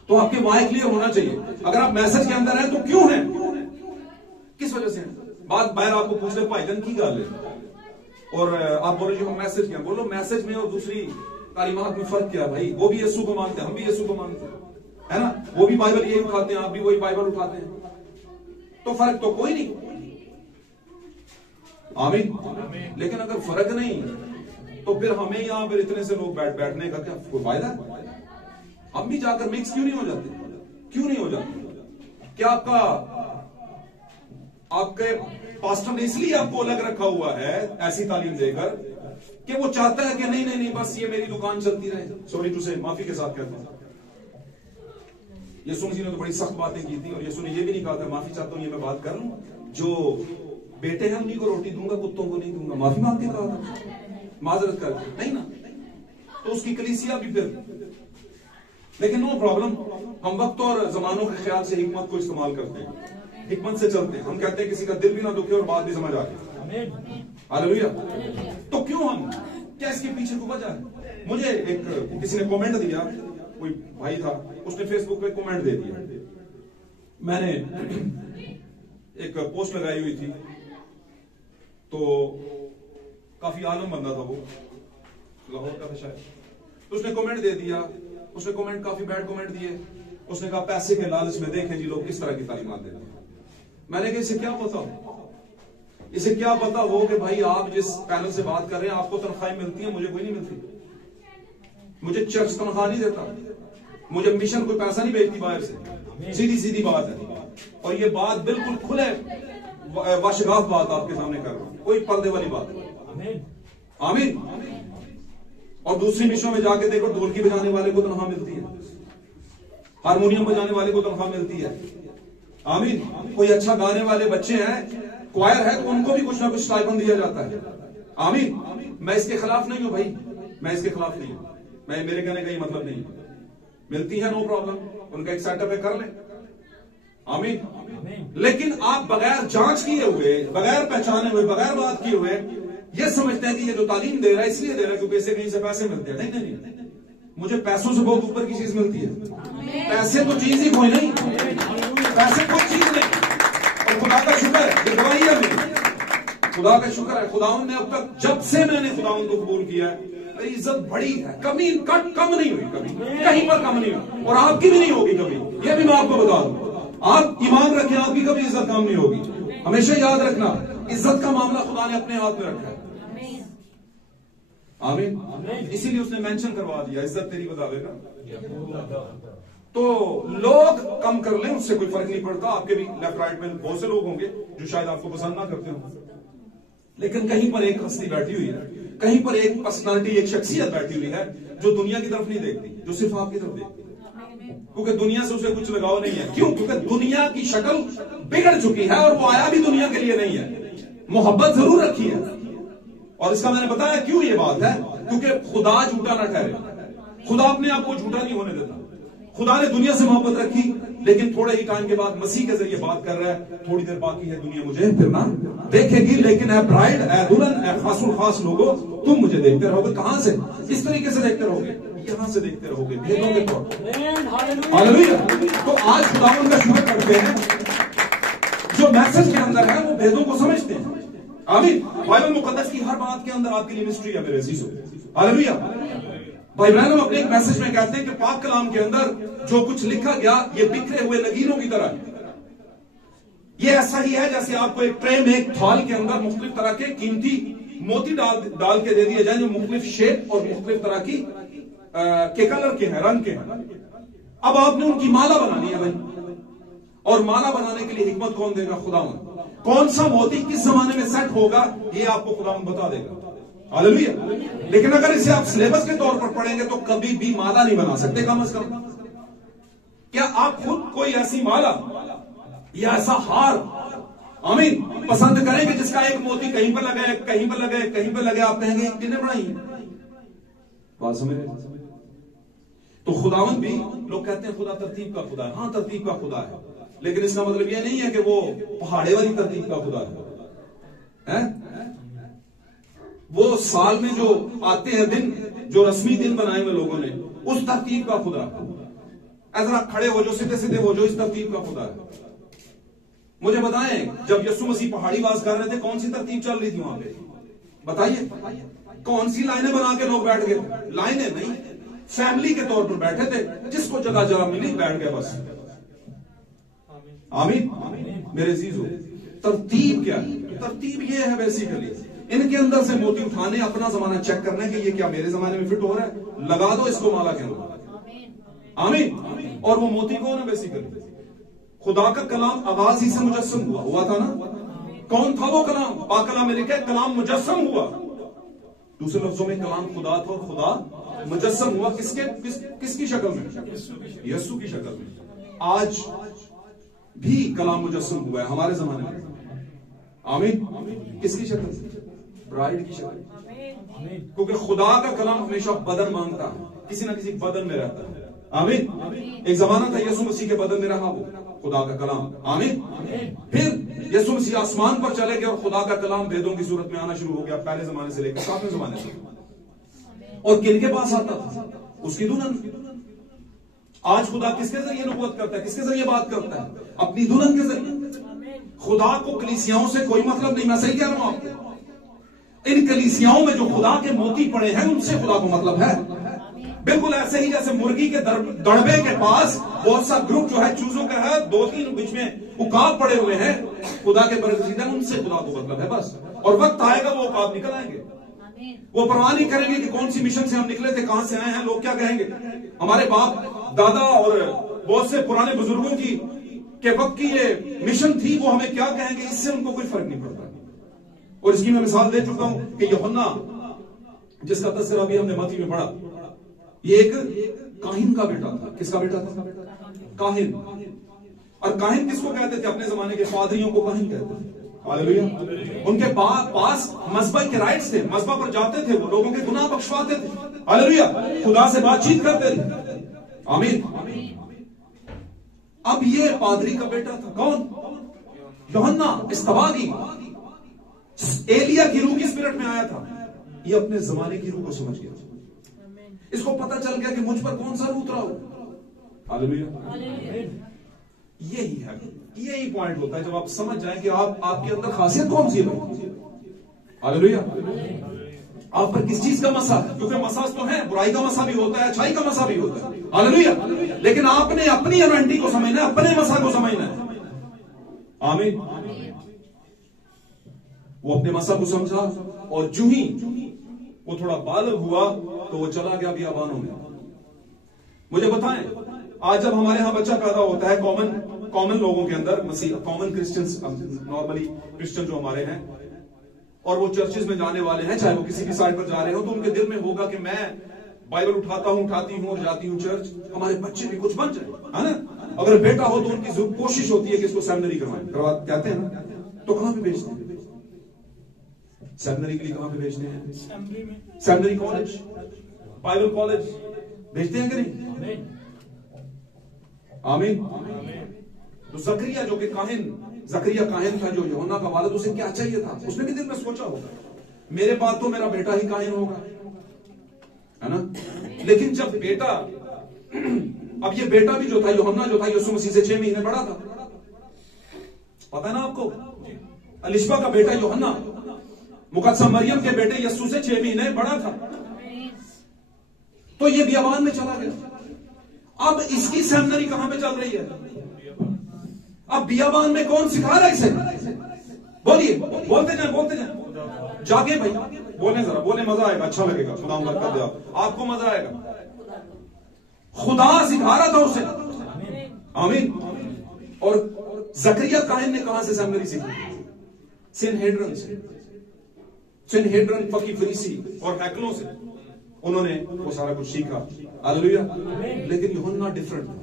तो आपके वाई क्लियर होना चाहिए। अगर आप मैसेज के अंदर हैं तो क्यों है, किस वजह से है? बात बाहर आपको पूछ ले भाईजन की गल है, और आप बोलो जी हम मैसेज क्या, बोलो मैसेज में और दूसरी तालीमात में फर्क क्या? भाई वो भी यीशु को मानते हैं, हम भी यीशु को मानते हैं, है ना? वो भी बाइबल यही उठाते हैं, आप भी वही बाइबल उठाते हैं, तो फर्क तो कोई नहीं। आमीन। लेकिन अगर फर्क नहीं तो फिर हमें यहां पर इतने से लोग बैठने का क्या कोई फायदा है? हम भी जाकर मिक्स क्यों नहीं हो जाते? क्यों नहीं हो जाते? क्या आपके पास्टर ने इसलिए आपको अलग रखा हुआ है ऐसी तालीम देकर कि वो चाहता है कि नहीं बस ये मेरी दुकान चलती रहे? सॉरी टू से, माफी के साथ कहता हूं, यीशु मसीह ने तो बड़ी सख्त बातें की थी, और यीशु ने ये भी नहीं कहा था माफी चाहता हूं ये मैं बात कर लूं, जो बेटे हैं उन्हीं को रोटी दूंगा, कुत्तों को नहीं दूंगा। माफी मांग के कहा था, माजरत करके, नहीं ना? तो उसकी कलीसिया भी फिर, लेकिन नो प्रॉब्लम, हम वक्त और जमानों के ख्याल से हिकमत को इस्तेमाल करते हैं, हिकमत से चलते हैं। हम कहते हैं किसी का दिल भी ना दुखे और बात भी समझ आ जाए। हालेलुया। तो क्यों हम, क्या इसके पीछे को वजह है? मुझे एक किसी ने कमेंट दिया, कोई भाई था, उसने फेसबुक पे कमेंट दे दिया। मैंने एक पोस्ट लगाई हुई थी, तो काफी आलम बंदा था वो, लाहौर का था शायद, तो उसने कमेंट दे दिया। उसने कमेंट काफी बैड कमेंट दिए, उसने कहा पैसे के लालच में देखें जी लोग किस तरह की तालीमात देते हैं। मैंने कहा इसे क्या पता हो, इसे क्या पता हो कि भाई आप जिस पैनल से बात कर रहे हैं आपको तनख्वाहें मिलती है, मुझे कोई नहीं मिलती, मुझे चर्च तनख्वाह नहीं देता, मुझे मिशन कोई पैसा नहीं भेजती बाहर से। सीधी सीधी बात है, और ये बात बिल्कुल खुले वाशगाफ बात आपके सामने कर रहा हूं, कोई पर्दे वाली बात नहीं। आमीन। और दूसरी मिशनों में जाके देखो, ढोलकी बजाने वाले को तनख्वाह मिलती है, हारमोनियम बजाने वाले को तनख्वाह मिलती है। आमीन। कोई अच्छा गाने वाले बच्चे हैं, क्वायर है, तो उनको भी कुछ ना कुछ स्टाइपेंड दिया जाता है। आमीन। मैं इसके खिलाफ नहीं हूं भाई, मैं इसके खिलाफ नहीं हूं, मैं मेरे कहने का ये मतलब नहीं है, मिलती है, नो प्रॉब्लम, उनका एक सेटअप है, कर ले। आमीन। लेकिन आप बगैर जांच किए हुए, बगैर पहचाने हुए, बगैर बात किए हुए ये समझते हैं कि ये जो तालीम दे रहा है इसलिए दे रहा है क्योंकि इससे कहीं से पैसे मिलते हैं। नहीं नहीं नहीं, मुझे पैसों से बहुत ऊपर की चीज मिलती है। पैसे तो चीज ही कोई नहीं, पैसे कोई चीज नहीं। और खुदा का शुक्र है, ये गवाही है मेरी, खुदा का शुक्र है, खुदावन ने अब तक, जब से मैंने खुदावन को कबूल किया है, मेरी इज्जत बढ़ी है, कमी कम नहीं हुई, कभी कहीं पर कम नहीं हुई, और आपकी भी नहीं होगी कभी। ये भी मैं आपको बता दूं, आप ईमान रखें, आपकी कभी इज्जत कम नहीं होगी। हमेशा याद रखना, इज्जत का मामला खुदा ने अपने हाथ में रखा है। आमीन। इसीलिए उसने मेंशन करवा दिया, इज्जत तेरी बतावेगा। तो लोग कम कर लें, उससे कोई फर्क नहीं पड़ता। आपके भी लेफ्ट राइट में बहुत से लोग होंगे जो शायद आपको पसंद ना करते हो, लेकिन कहीं पर एक हस्ती बैठी हुई है, कहीं पर एक पर्सनालिटी, एक शख्सियत बैठी हुई है जो दुनिया की तरफ नहीं देखती, जो सिर्फ आपकी तरफ देखती है, क्योंकि दुनिया से उसे कुछ लगाव नहीं है। क्यों? क्योंकि दुनिया की शक्ल बिगड़ चुकी है, और वो आया भी दुनिया के लिए नहीं है, मोहब्बत जरूर रखी है। और इसका मैंने बताया क्यों ये बात है, क्योंकि खुदा झूठा ना ठहरे, खुदा अपने आप को झूठा नहीं होने देता। खुदा ने दुनिया से मोहब्बत रखी, लेकिन थोड़े ही टाइम के बाद मसीह के जरिए बात कर रहा है, थोड़ी देर बाकी है, दुनिया मुझे फिर ना देखेगी, लेकिन ए ब्राइड, ए दुल्हन, ए खासुल खास लोगों, तुम मुझे देखते रहोगे। कहां से? इस तरीके से देखते रहोगे, यहां से देखते रहोगे, भेदों के तौर। हालेलुया। तो आज खुदावंद का शुक्र करते हैं, जो मैसेज के अंदर है वो भेदों को समझते हैं। आमीन। बाइबल मुकद्दस की हर बात के अंदर आपके लिए मिस्ट्री है मेरे अजीजों। हालेलुया। भाई ब्रैनम अपने एक मैसेज में कहते हैं कि पाक कलाम के अंदर जो कुछ लिखा गया ये बिखरे हुए नगीनों की तरह है। ये ऐसा ही है जैसे आपको एक ट्रे में, एक थाल के अंदर मुख्तलिफ तरह के कीमती मोती डाल के दे दिए जाए, जो मुख्तलिफ शेप और मुख्तलिफ तरह की के कलर के हैं, रंग के हैं। अब आपने उनकी माला बनानी है भाई, और माला बनाने के लिए हिकमत कौन देगा? खुदावंद। कौन सा मोती किस जमाने में सेट होगा ये आपको खुदावंद बता देगा। हालेलुया। लेकिन अगर इसे आप सिलेबस के तौर पर पढ़ेंगे तो कभी भी माला नहीं बना सकते। कम अज कम क्या आप खुद कोई ऐसी माला या ऐसा हार, आमीन, पसंद करेंगे जिसका एक मोती कहीं पर लगे, कहीं पर लगे, कहीं पर लगे? आप कहेंगे किसने बनाई बात समझ रहे? तो खुदावंद भी, लोग कहते हैं खुदा तरतीब का खुदा है। हाँ, तरतीब का खुदा है, लेकिन इसका मतलब यह नहीं है कि वो पहाड़े वाली तरतीब का खुदा है। वो साल में जो आते हैं दिन, जो रस्मी दिन बनाए हुए लोगों ने, उस तरतीब का खुदा है। ऐसा खड़े हो जो, सीधे सीधे हो जो, इस तरतीब का खुदा है। मुझे बताएं, जब यीशु मसीह पहाड़ी वास कर रहे थे, कौन सी तरतीब चल रही थी वहां पे? बताइए, कौन सी लाइनें बना के लोग बैठ गए? लाइनें नहीं, फैमिली के तौर पर बैठे थे, जिसको जगह जगह मिली बैठ गया बस। आमीन। मेरे अजीजों, तरतीब क्या है? तरतीब ये है बेसिकली, इनके अंदर से मोती उठाने, अपना जमाना चेक करने के, ये क्या मेरे जमाने में फिट हो रहा है, लगा दो इसको माला के अंदर। आमीन। और वो मोती कौन है? बेसिकली खुदा का कलाम आवाज ही से मुजस्सम हुआ था ना। कौन था वो कलाम? पाक कलाम में लिखा है कलाम मुजस्सम हुआ। दूसरे लफ्जों में कलाम खुदा था और खुदा मुजस्सम हुआ। किसकी शक्ल में? यीशु की शक्ल में। आज भी कलाम मुजस्सम हुआ है हमारे जमाने में। आमीन। किसकी शक्ल? ब्राइड की शक्ल। क्योंकि खुदा का कलाम हमेशा बदन मांगता है, किसी ना किसी बदन में रहता है। आमीन। एक जमाना था यीशु मसीह के बदन में रहा वो खुदा का कलाम। आमीन। फिर यीशु मसीह आसमान पर चले गए और खुदा का कलाम वेदों की सूरत में आना शुरू हो गया, पहले जमाने से लेकर 7वें जमाने से। और किनके पास आता था? उसकी दुल्हन। आज खुदा किसके जरिए नबूवत करता है? किसके जरिए बात करता है? अपनी दुल्हन के जरिए। खुदा को कलीसियाओं से कोई मतलब नहीं। मैं सही कह रहा हूं आपको? इन कलीसियाओं में जो खुदा के मोती पड़े हैं उनसे खुदा को मतलब है। बिल्कुल ऐसे ही जैसे मुर्गी के दड़बे के पास बहुत सा ग्रुप जो है चूजों का है, 2-3 बीच में उकाब पड़े हुए हैं, खुदा के बरगज़ीदा उनसे खुदा को मतलब है बस। और वक्त आएगा वो उकाब निकल आएंगे, वो परवाह नहीं करेंगे कि कौन सी मिशन से हम निकले थे, कहां से आए हैं, लोग क्या कहेंगे। हमारे बाप दादा और बहुत से पुराने बुजुर्गों की के वक्त की ये मिशन थी, वो हमें क्या कहेंगे, इससे उनको कोई फर्क नहीं पड़ता। और इसकी मैं मिसाल दे चुका हूं कि यूहन्ना जिसका तस्वीर अभी हमने मत्ती में पढ़ा, ये एक काहिन का बेटा था। किसका बेटा था? काहिन। और काहिन किसको कहते थे? अपने जमाने के पादरियों को काहिन कहते थे। हालेलुया। उनके पास मज़बा के राइट्स थे, मज़बा पर जाते थे, वो लोगों के गुनाह बख्शवाते थे। हालेलुया। खुदा से बातचीत करते थे। आमीन। अब ये पादरी का बेटा था। कौन? यूहन्ना इस्तबागी। एलिया की रूह की स्पिरिट में आया था। ये अपने जमाने की रूह को समझ गया, इसको पता चल गया कि मुझ पर कौन सा रूह उतरा हो। हालेलुया। यही है, यही पॉइंट होता है जब आप समझ जाएं कि आपके अंदर खासियत कौन सी है। हालेलुया। आप पर किस चीज का मसा है, क्योंकि मसाज तो है, बुराई का मसा भी होता है, अच्छाई का मसा भी होता है। हालेलुया। लेकिन आपने अपनी अनॉइंटिंग को समझना है, अपने मसा को समझना है। आमीन। वो अपने मसा को समझा और जो ही वो थोड़ा बालग हुआ तो वो चला गया बियाबानों में। मुझे बताएं, आज जब हमारे यहां बच्चा पैदा होता है, कॉमन लोगों के अंदर, कॉमन क्रिश्चियंस, नॉर्मली क्रिश्चियन जो हमारे हैं, और वो चर्चेज में जाने वाले हैं, चाहे वो किसी भी साइड पर जा रहे हो, तो उनके दिल में होगा कि मैं बाइबल उठाती हूं और जाती हूं चर्च, हमारे बच्चे भी कुछ बन जाए, है ना। अगर बेटा हो तो उनकी कोशिश होती है कि इसको सेमिनरी करवाएं, कहते हैं ना। तो कहां पे भेजते हैं? सेमिनरी के लिए कहां पे भेजते हैं? सेमिनरी कॉलेज, बाइबल कॉलेज भेजते हैं कि नहीं? आमीन। तो जकरिया जो कि जकरिया काहिन था, जो यूहन्ना का वालिद, उसे क्या चाहिए था? उसने भी दिल में सोचा होगा, मेरे बाद तो मेरा बेटा ही काहिन होगा, है ना। लेकिन जब बेटा, अब ये बेटा भी जो था, यूहन्ना जो था, यीशु मसीह से 6 महीने बड़ा था, पता है ना आपको। अलिशबा का बेटा यूहन्ना मुकद्दसा मरियम के बेटे यीशु से 6 महीने बड़ा था। तो ये बियाबान में चला गया। अब इसकी सेमिनरी कहां पे चल रही है? अब बियाबान में कौन सिखा रहा है इसे? बोलिए, बोलते जाए जागे भाई, बोले जरा, बोले, मजा आएगा, अच्छा लगेगा, खुदा बरकत दे, आपको मजा आएगा। खुदा सिखा रहा था उसे। आमीन। और जकरिया काहिन ने कहां से सेमिनरी सीखी? सिनहेड्रन से। सिनहेड्रन फकी फरीसी और हैकलों से उन्होंने वो सारा कुछ सीखा। हालेलुया। लेकिन यूहन्ना डिफरेंट था।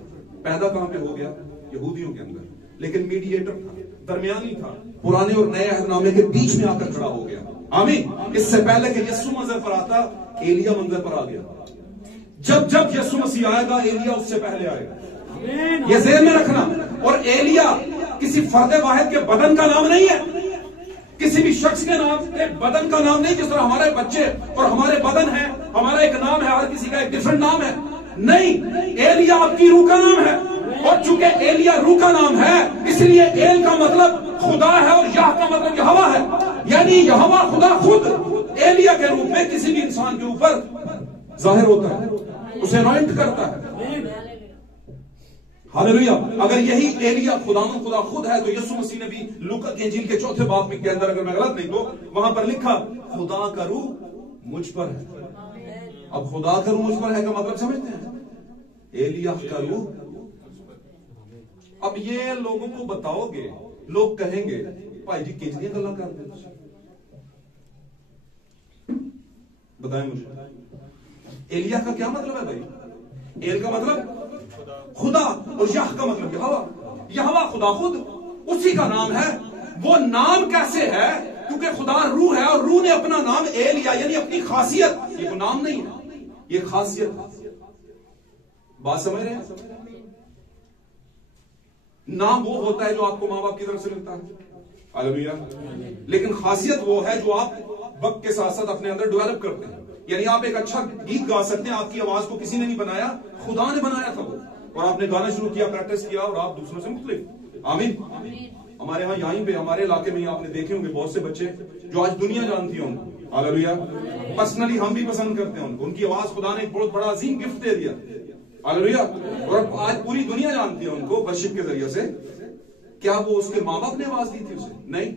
पैदा कहां पे हो गया? यहूदियों के अंदर, लेकिन मीडिएटर था, दरमियानी था, पुराने और नए अहदनामे के बीच में आकर खड़ा हो गया। आमीन। इससे पहले कि यीशु मंजर पर आता, एलिया मंजर पर आ गया। जब यीशु मसीह आएगा, एलिया उससे पहले आएगा। यह ज़हन में रखना। और एलिया किसी फर्द वाहिद के बदन का नाम नहीं है, किसी भी शख्स के नाम, एक बदन का नाम नहीं। जिस तरह हमारे बच्चे और हमारे बदन है, हमारा एक नाम है, हर किसी का एक डिफरेंट नाम है। नहीं, एलिया आपकी रूह का नाम है। और चूंकि एलिया रूह का नाम है, इसलिए एल का मतलब खुदा है और याह का मतलब यहोवा है। यानी यहोवा खुदा खुद एलिया के रूप में किसी भी इंसान के ऊपर जाहिर होता है, उसे अनॉइंट करता है। हालेलुया। अगर यही एलिया खुदा खुद है, तो यीशु मसीह ने भी लूका की इंजील के 4 बाब के अंदर, अगर मैं गलत नहीं तो वहां पर लिखा, खुदा का रूह मुझ पर है। अब खुदा का रूह मुझ पर है का मतलब समझते हैं? एलिया का रूह। अब ये लोगों को बताओगे, लोग कहेंगे, भाई जी कितनी गल्ला करते हैं, बताएं मुझे। एलिया का क्या मतलब है भाई? एल का मतलब खुदा और याह का मतलब यहोवा। यहोवा खुदा खुद, उसी का नाम है। वो नाम कैसे है? क्योंकि खुदा रूह है और रूह ने अपना नाम ए लिया, यानी अपनी खासियत। ये वो नाम नहीं है, ये खासियत है। बात समझ रहे हैं? नाम वो होता है जो आपको मां बाप की तरफ से मिलता है। हालेलुया। लेकिन खासियत वो है जो आप वक्त के साथ साथ अपने अंदर डेवलप करते हैं। यानी आप एक अच्छा गीत गा सकते हैं, आपकी आवाज को किसी ने नहीं बनाया, खुदा ने बनाया था वो, और आपने गाना शुरू किया, प्रैक्टिस किया, और आप दूसरों से मुख्तलिफ। आमीन। हमारे यहाँ यहीं पे, हमारे इलाके में आपने देखे होंगे बहुत से बच्चे जो आज दुनिया जानती होंगी, हालेलुया। पर्सनली हम भी पसंद करते हैं उनको, उनकी आवाज खुदा ने एक बहुत बड़ा अजीम गिफ्ट दे दिया, हालेलुया। और आज पूरी दुनिया जानती है उनको वर्शिप के जरिए से। क्या वो उसके माँ बाप ने आवाज दी थी उसे? नहीं।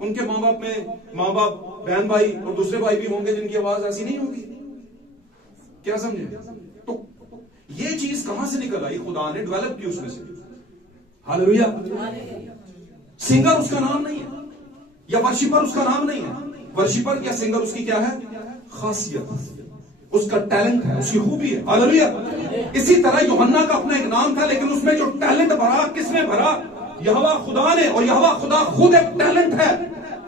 उनके माँ बाप में माँ बाप, बहन भाई और दूसरे भाई भी होंगे जिनकी आवाज ऐसी नहीं होगी। क्या समझे? तो ये चीज कहां से निकल आई? खुदा ने डेवलप की उसमें से, हालेलुया। सिंगर उसका नाम नहीं है, या वर्शिपर उसका नाम नहीं है। वर्शिपर या सिंगर उसकी क्या है? खासियत, उसका टैलेंट है, उसकी खूबी है, हालेलुया। इसी तरह यूहन्ना का अपना एक नाम था, लेकिन उसमें जो टैलेंट भरा, किसने भरा? यहोवा खुदा ने। और यहोवा खुदा खुद एक टैलेंट है,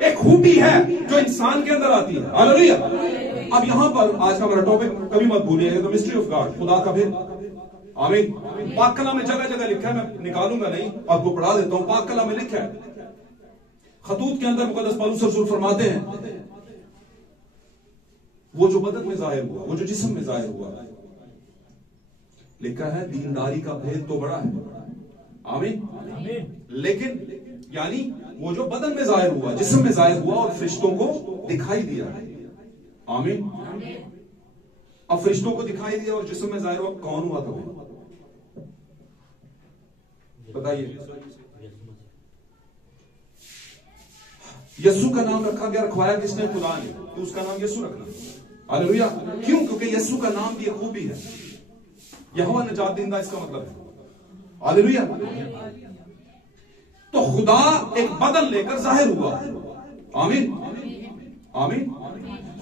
एक खूबी है जो इंसान के अंदर आती है, हालेलुया। अब यहां पर आज का मेरा टॉपिक कभी मत भूलिएगा, द मिस्ट्री ऑफ गॉड, खुदा का भेद। आमीन। पाक कलाम में जगह जगह लिखा है, मैं निकालूंगा नहीं, आपको पढ़ा देता हूं। पाक कलाम में लिखा है, खतूत के अंदर मुकद्दस पौलुस रसूल फरमाते हैं, वो जो बदन में जाहिर हुआ, वो जो जिस्म में जाहिर हुआ, लिखा है दीनदारी का भेद तो बड़ा है, आमीन। लेकिन यानी वो जो बदन में जाहिर हुआ, जिस्म में जाहिर हुआ और फरिश्तों को दिखाई दिया, आमीन। अब फरिश्तों को दिखाई दिया और जिस्म में जाहिर हुआ, कौन हुआ था वो? बताइए। यस्सु का नाम रखा गया, रखवाया किसने? खुदा ने। तो उसका नाम यस्सु रखना, हालेलुया। क्यों? क्योंकि यस्सु का नाम भी एक खूबी है, यहोवा निजात देंदा, इसका मतलब है, हालेलुया। तो खुदा एक बदन लेकर जाहिर हुआ, आमीन, आमीन।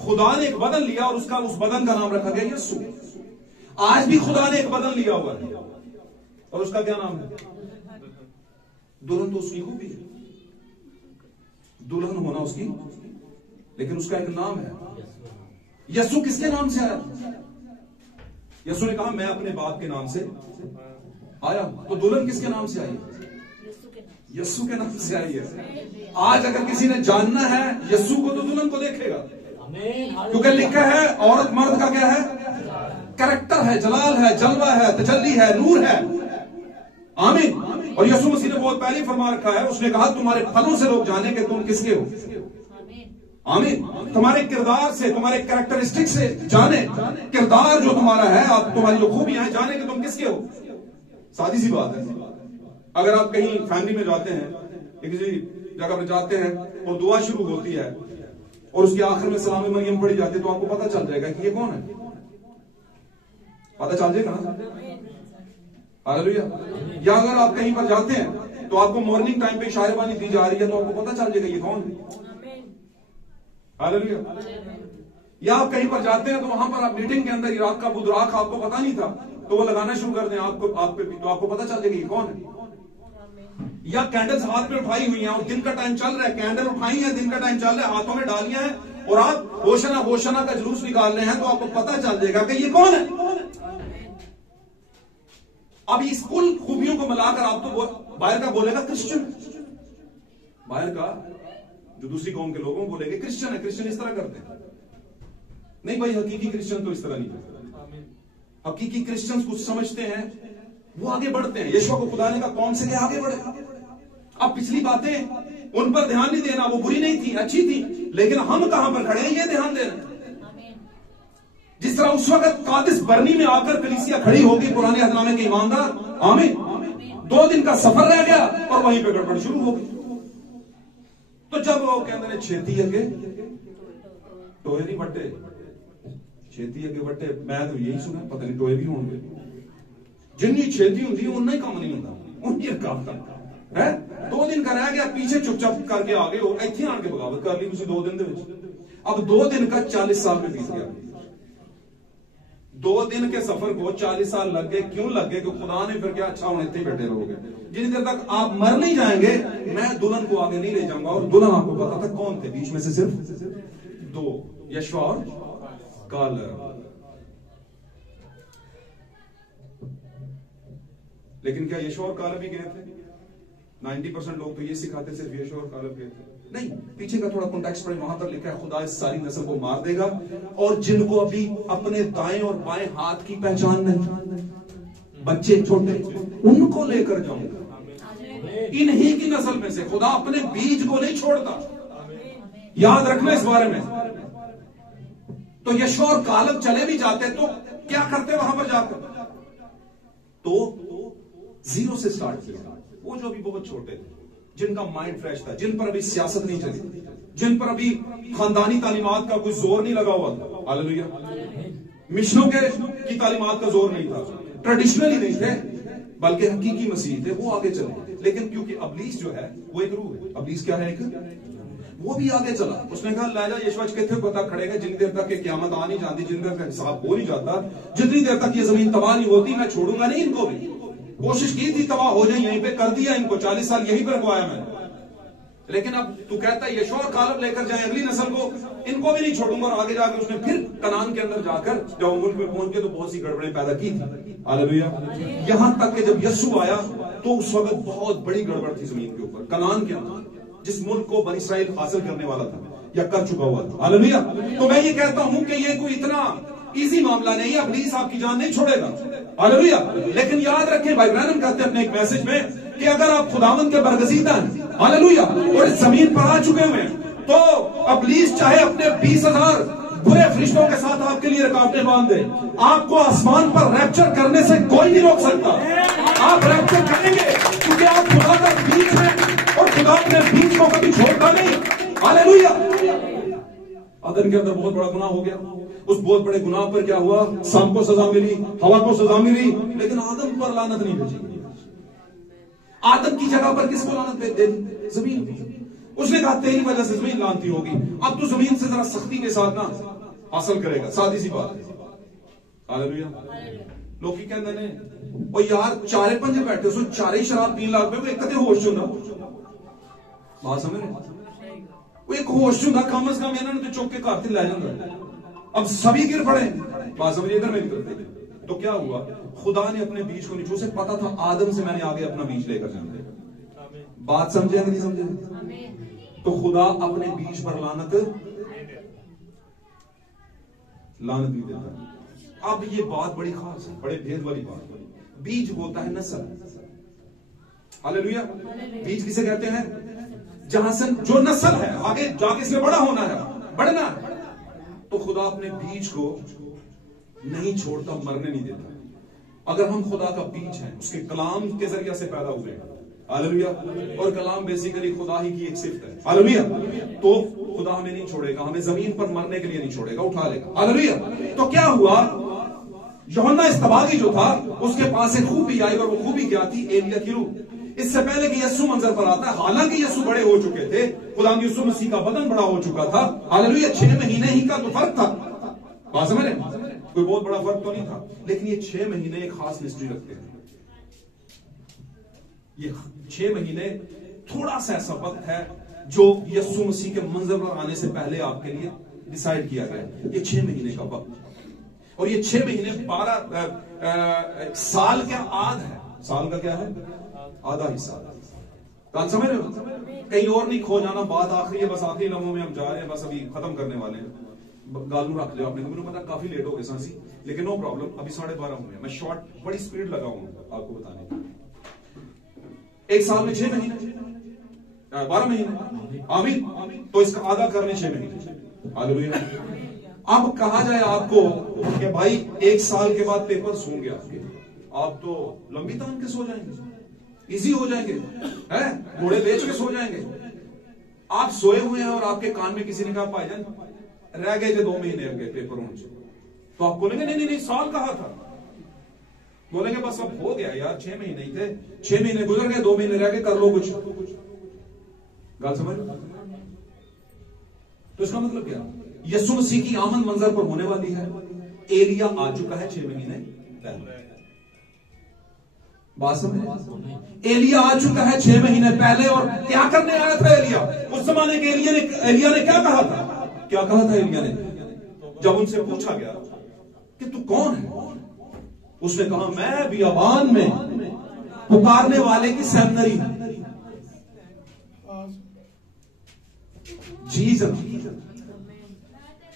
खुदा ने एक बदन लिया और उसका, उस बदन का नाम रखा गया यस्सु। आज भी खुदा ने एक बदन लिया हुआ है और उसका क्या नाम है? दुल्हन। तो उसकी खूबी है, दुल्हन होना उसकी, लेकिन उसका एक नाम है। यस्सु किसके नाम से आया? यस्सु ने कहा मैं अपने बाप के नाम से आया। तो दुल्हन किसके नाम से आई? यस्सु के नाम से आई है। आज अगर किसी ने जानना है यस्सु को, तो दुल्हन को देखेगा, क्योंकि लिखा है औरत मर्द का क्या है? कैरेक्टर है, जलाल है, जलवा है, तजल्ली है, नूर है, आमीन। और यीशु मसीह ने बहुत पहले फरमा रखा है, उसने कहा तुम्हारे फलों से लोग जानेंगे तुम किसके हो, आमीन। तुम्हारे किरदार से, तुम्हारे कैरेक्टरिस्टिक से जाने, किरदार जो तुम्हारा है, आप तुम्हारी जो खूबियां हैं, जाने कि तुम किसके हो। सादी सी बात है, अगर आप कहीं फैमिली में जाते हैं, किसी जगह पर जाते हैं और दुआ शुरू होती है और उसके आखिर में सलाम मरियम पढ़ी जाती है, तो आपको पता चल जाएगा कि ये कौन है, पता चल जाएगा ना, हालेलुया। या अगर आप कहीं पर जाते हैं तो आपको मॉर्निंग टाइम पे शायरबानी दी जा रही है, तो आपको पता चल जाएगा ये कौन है, हालेलुया। या आप कहीं पर जाते हैं तो वहां पर आप मीटिंग के अंदर इराक का बुदराक आपको पता नहीं था, तो वो लगाना शुरू कर दें आपको, आप पे, तो आपको पता चल जाएगा ये कौन है। या कैंडल्स हाथ में उठाई हुई हैं और दिन का टाइम चल रहा है, कैंडल उठाई है, दिन का टाइम चल रहा है, हाथों में डालियां हैं और आप होशना होशना का जुलूस निकाल रहे हैं, तो आपको पता चल जाएगा कि ये कौन है। अब इस कुल खूबियों को मिलाकर आप तो बाहर का बोलेगा क्रिश्चियन, बाहर का जो दूसरी कौम के लोगों बोलेंगे क्रिश्चियन है, क्रिश्चियन इस तरह करते हैं। नहीं भाई, हकीकी क्रिश्चियन तो इस तरह नहीं करते। हकीकी क्रिश्चियन कुछ समझते हैं, वो आगे बढ़ते हैं। यीशु को खुदा ने कहा कौन से आगे बढ़े। अब पिछली बातें उन पर ध्यान नहीं देना, वो बुरी नहीं थी, अच्छी थी, लेकिन हम कहां पर खड़े हैं ये ध्यान देना। जिस तरह उस वक्त कादिस बरनी में आकर कलीसिया खड़ी होगी पुराने अहदनामे के ईमानदार, आमीन, 2 दिन का सफर रह गया और वहीं पे गड़बड़ शुरू हो गई। तो जब वो कहते हैं छेती अगे टोए नहीं बट्टे, छेती अगे बट्टे, मैं तो यही सुना, पता नहीं टोए भी होंगे। जिन्नी छेती होती है उन्ना ही काम नहीं होता, उन्नी काम है। 2 दिन का रह गया, पीछे चुपचाप करके आ गए हो, इतने आके बगावत कर ली तुसी 2 दिन दे विच। अब 2 दिन का 40 साल में बीत गया। 2 दिन के सफर को 40 साल लग गए। क्यों लग गए? क्योंकि खुदा ने फिर क्या, अच्छा हम इतने बैठे रहोगे, जितनी देर तक आप मर नहीं जाएंगे मैं दुल्हन को आगे नहीं ले जाऊंगा। और दुल्हन आपको पता था कौन थे? बीच में से सिर्फ 2, यशवा और कालेब। लेकिन क्या यशवा और कालेब ही गए थे? 90% लोग तो ये सिखाते सिर्फ यशवा और कालेब गए थे। नहीं, पीछे का थोड़ा कॉन्टेक्स्ट पढ़े, वहां पर लिखा है खुदा इस सारी नस्ल को मार देगा और जिनको अभी अपने दाएं और बाएं हाथ की पहचान नहीं, बच्चे छोटे, उनको लेकर जाऊंगा। इन्हीं की नस्ल में से खुदा अपने बीज को नहीं छोड़ता, याद रखना इस बारे में। तो यशूआ और कालेब चले भी जाते तो क्या करते वहां पर जाकर? तो जीरो से स्टार्ट किया। वो जो अभी बहुत छोटे थे, जिनका माइंड फ्रेश था, जिन पर अभी सियासत नहीं चली, जिन पर अभी खानदानी तालीमात का कोई जोर नहीं लगा हुआ था, हालेलुया, मिशनों की तालीमात का जोर नहीं था, ट्रेडिशनली नहीं थे, बल्कि हकीकी मसीह थे, वो आगे चले। लेकिन क्योंकि अबलीस जो है वो एक रूह है, अबलीस क्या है, एक वो भी आगे चला। उसने कहा लै जा यीशु कितने पता खड़ेगा, जितनी देर तक क़यामत आ नहीं जाती, जितनी देर तक हिसाब हो नहीं जाता, जितनी देर तक ये जमीन तबाह नहीं होती, मैं छोड़ूंगा नहीं इनको भी। कोशिश की थी तबाह हो जाए, यहीं पे कर दिया इनको, 40 साल यहीं पर रखवाया मैंने। लेकिन अब तू कहता है यशूआ और कालेब लेकर जाए अगली नस्ल को, इनको भी नहीं छोड़ूंगा। और आगे जाकर उसने फिर कनान के अंदर जाकर जब मुल्क में पहुंच गए तो बहुत सी गड़बड़ें पैदा की थी, हालेलुया। यहां तक कि जब यीशु आया तो उस वक्त बहुत बड़ी गड़बड़ थी जमीन के ऊपर, कनान के अंदर, जिस मुल्क को बनी इस्राइल हासिल करने वाला था या कर चुका हुआ था, हालेलुया। तो मैं ये कहता हूं कि ये कोई इतना इजी मामला नहीं है, अबलीस आपकी जान नहीं छोड़ेगा, हालेलुया। लेकिन याद रखें, भाई ब्रैनम कहते हैं अपने एक मैसेज में कि अगर आप खुदावंद के बरगजीदा हैं, हालेलुया, और इस जमीन पर आ चुके हुए हैं, तो अबलीस चाहे अपने 20,000 बुरे फरिश्तों के साथ आपके लिए रुकावटें बांध दे, आपको आसमान पर रैप्चर करने से कोई नहीं रोक सकता। आप रैप्चर करेंगे क्योंकि आप खुदा का बीज हैं और खुदा अपने बीज को कभी छोड़ता नहीं, हालेलुया। आदम के अंदर बहुत बड़ा गुनाह हो गया, उस बहुत बड़े गुनाह पर क्या हुआ, शाम को सजा मिली, हवा को सजा मिली, लेकिन आदम पर लानत नहीं भेजी। आदम की जगह पर किसको लानत भेज दे? जमीन को। उसने कहा तेरी वजह से जमीन लानती होगी, अब तू जमीन से जरा सख्ती के साथ ना हासिल करेगा, सादी सी बात है, हालेलुया। लोग की कहते ने और यार चारे पंजे बैठे उसमें चारे ही शराब पीन लग पे, एक कदे होश चुना बात समझ रहे, वो एक होश चुना कम से कम इन्होंने तो चौक के घर लै जाता। अब सभी गिर पड़े, बात समझिए, इधर मेरी तरफ। तो क्या हुआ, खुदा ने अपने बीज को नीचे, उसे पता था आदम से मैंने आगे अपना बीज लेकर जाना है। बात समझे कि नहीं समझे? तो खुदा अपने बीज पर लानत नहीं देता। अब ये बात बड़ी खास है, बड़े भेद वाली बात। बीज बोलता है नस्ल, हालेलुया। बीज किसे कहते हैं? जहां से जो नस्ल है, आगे जाके इसमें बड़ा होना है, बढ़ना है। तो खुदा अपने बीज को नहीं छोड़ता, मरने नहीं देता। अगर हम खुदा का बीज हैं, उसके कलाम के जरिए से पैदा हुए हैं, हालेलुया, और कलाम बेसिकली खुदा ही की एक सिफ्त है, हालेलुया, तो खुदा हमें नहीं छोड़ेगा, हमें जमीन पर मरने के लिए नहीं छोड़ेगा, उठा लेगा, हालेलुया। तो क्या हुआ, यूहन्ना इस्तबागी जो था उसके पास एक खूबी आई, और वो खूबी क्या थी? एलिया की रूह। इससे पहले कि यीशु मंजर पर आता है, हालांकि यीशु बड़े हो चुके थे, खुदा यीशु मसीह का बदन बड़ा हो चुका था, हालेलुया, 6 महीने ही का तो फर्क था, बात समझ रहे, कोई बहुत बड़ा फर्क तो नहीं था, लेकिन ये 6 महीने एक खास मिस्ट्री रखते हैं। ये 6 महीने थोड़ा सा ऐसा वक्त है जो यीशु मसीह के मंजर पर आने से पहले आपके लिए डिसाइड किया गया। ये 6 महीने का वक्त, और ये 6 महीने 12 साल का आध है। साल का क्या है? आधा हिस्सा। बात समझ रहे हो? कहीं और नहीं खो जाना, बात आखिरी है, बस आखिरी लम्हों में हम जा रहे हैं, बस अभी खत्म करने वाले हैं। गालू रख लो आपने, मुझे पता काफी लेट हो गए सांसी, लेकिन नो प्रॉब्लम, अभी 12:30 हुए, मैं शॉर्ट बड़ी स्पीड लगाऊंगा आपको बताने। एक साल में 6 महीने, 12 महीने, आमीन। तो इसका आधा करने 6 महीने, हालेलुया। अब कहा जाए आपको कि भाई 1 साल के बाद पेपर्स होंगे आपके, आप तो लंबी तान के सो जाएंगे, इजी हो जाएंगे, है घोड़े बेच के सो जाएंगे। आप सोए हुए हैं और आपके कान में किसी ने कहा भाईजान रह गए थे 2 महीने हो गए पेपर होने से, तो आप बोलेंगे नहीं नहीं नहीं साल कहा था, बोलेंगे बस अब हो गया यार, 6 महीने ही थे, 6 महीने गुजर गए, 2 महीने रह गए, कर लो कुछ। गाल समझ? तो इसका मतलब क्या? यीशु मसीह की आमद मंजर पर होने वाली है, एलिया आ चुका है 6 महीने पहले, बात समझ? एलिया आ चुका है 6 महीने पहले, और क्या करने आया था एलिया? उस जमाने के एलिया ने क्या कहा था? क्या कहा था एलिया ने? जब उनसे पूछा गया कि तू कौन है, उसने कहा मैं बियाबान में पुकारने वाले की सेमनरी, जीसस।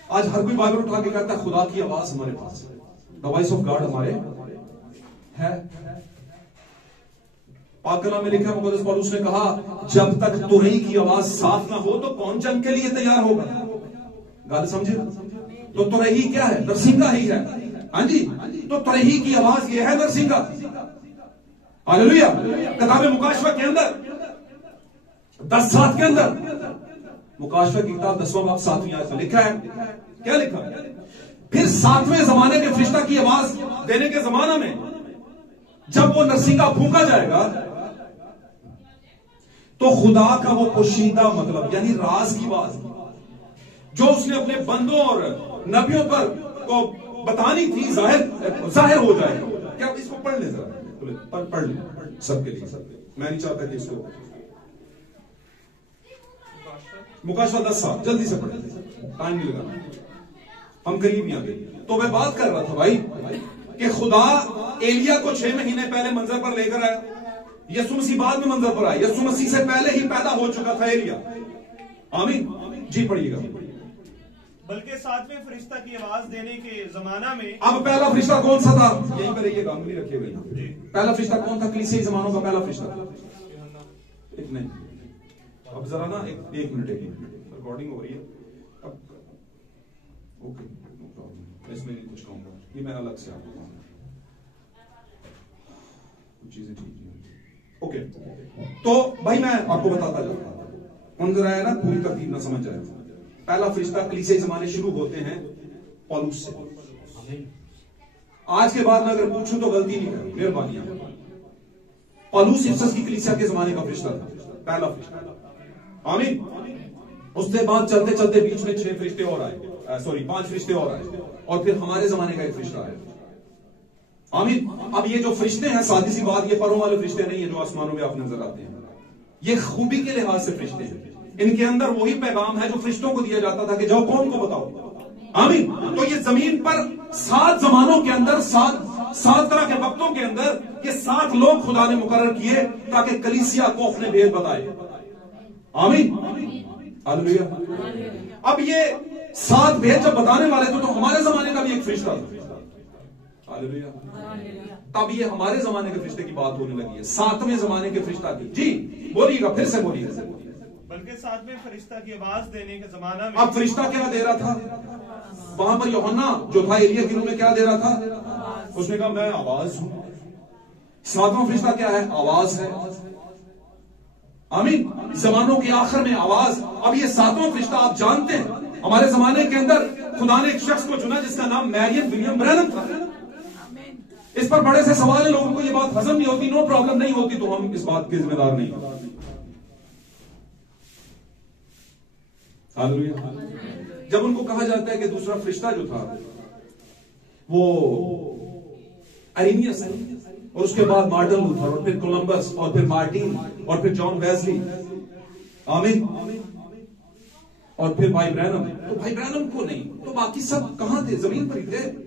आज हर कोई बाइबल उठा के कहता है खुदा की आवाज हमारे पास है, द वॉइस ऑफ गॉड हमारे है। पाक कलाम में लिखा है, मुकद्दस पौलुस ने कहा जब तक तुरही की आवाज साफ ना हो तो कौन जंग के लिए तैयार होगा? गाल समझे? तो तुरही क्या है? नरसिंगा ही है। हाँ जी, तो तुरही की आवाज ये है नरसिंगा। हालेलुया। किताब मुकाशवा के अंदर 10:7 के अंदर, मुकाशवा की किताब 10वां बाब 7वीं आयत में लिखा है, क्या लिखा है? फिर 7वें जमाने के फरिश्ता की आवाज देने के जमाना में जब वो नरसिंगा फूंका जाएगा तो खुदा का वो पोशीदा मतलब यानी राज की बात जो उसने अपने बंदों और नबियों पर को बतानी थी जाहिर हो जाएगा। क्या आप इसको पढ़ ले जरा, पढ़ ले सबके लिए। मैं नहीं चाहता कि इसको मुकाशवा 10:7 जल्दी से पढ़े, टाइम नहीं लगाना, हम करीब नहीं आ गए। तो मैं बात कर रहा था भाई कि खुदा एलिया को 6 महीने पहले मंजर पर लेकर आया। यीशु मसीह बाद में मंजर पर आया। यीशु मसीह से पहले ही पैदा हो चुका था एलिया। आमीन जी, पढ़िएगा। बल्कि 7वें फरिश्ता की आवाज देने के जमाना में, अब पहला फरिश्ता कौन सा था? यहीं पर रहिएगा, उंगली रखिएगा। पहला फरिश्ता कौन था? कलीसियाई जमानों का पहला फरिश्ता। एक नहीं, अब जरा ना एक मिनट रिकॉर्डिंग हो रही है अब। ओके, नो प्रॉब्लम, इसमें नहीं कुछ कहूंगा, ये मैं अलग से आपको कुछ चीजें ठीक नहीं। ओके, तो भाई मैं आपको बताता जाता हूं, जरा है ना पूरी तरतीब ना समझ जाए। पहला फरिश्ता कलीसियाई जमाने शुरू होते हैं पौलुस से। आज के बाद में अगर पूछूं तो गलती नहीं करें, मेहरबानी। पौलुस इफिसस की कलीसिया के जमाने का फरिश्ता था, पहला फरिश्ता। आमीन। उसके बाद चलते चलते बीच में 6 फरिश्ते और आए, सॉरी 5 फरिश्ते और आए, और फिर हमारे जमाने का एक फरिश्ता आया। आमीन। अब ये जो फरिश्ते हैं, सादी सी बात, ये परों वाले फरिश्ते नहीं है जो आसमानों में आप नजर आते हैं। ये खूबी के लिहाज से फरिश्ते हैं। इनके अंदर वही पैगाम है जो फरिश्तों को दिया जाता था कि जाओ कौम को बताओ। आमीन। तो ये जमीन पर 7 जमानों के अंदर, 7 तरह के वक्तों के अंदर ये 7 लोग खुदा ने मुकर्रर किए ताकि कलीसिया को अपने भेद बताए। आमीन, हालेलुया। अब ये 7 भेद जब बताने वाले थे तो हमारे जमाने का भी एक फरिश्ता था। हालेलुया। तब ये हमारे जमाने के फरिश्ते की बात होने लगी है, 7वें जमाने के फरिश्ता की। जी बोलिएगा, फिर से बोलिएगा। बल्कि 7वें फरिश्ता की आवाज देने के जमाना में, अब फरिश्ता क्या दे रहा था वहां पर? यूहन्ना जो था एलिया के रूप में क्या दे रहा था? उसने कहा मैं आवाज हूं। 7वां फरिश्ता क्या है? आवाज है। आमीन। जमानों के आखिर में आवाज। अब ये 7वां फरिश्ता आप जानते हैं, हमारे जमाने के अंदर खुदा ने एक शख्स को चुना जिसका नाम मैरियम विलियम ब्रैनम था। इस पर बड़े से सवाल है, लोगों को ये बात हजम नहीं होती। नो प्रॉब्लम, नहीं होती तो हम इस बात के जिम्मेदार नहीं। हालेलुया। जब उनको कहा जाता है कि दूसरा फरिश्ता जो था वो अरीनियस है, और उसके बाद मार्टिन लूथर, और फिर कोलंबस, और फिर मार्टिन, और फिर जॉन वेस्ली, आमीन, और फिर भाई ब्रैनम। तो भाई ब्रैनम को नहीं, तो बाकी सब कहां थे? जमीन पर ही थे।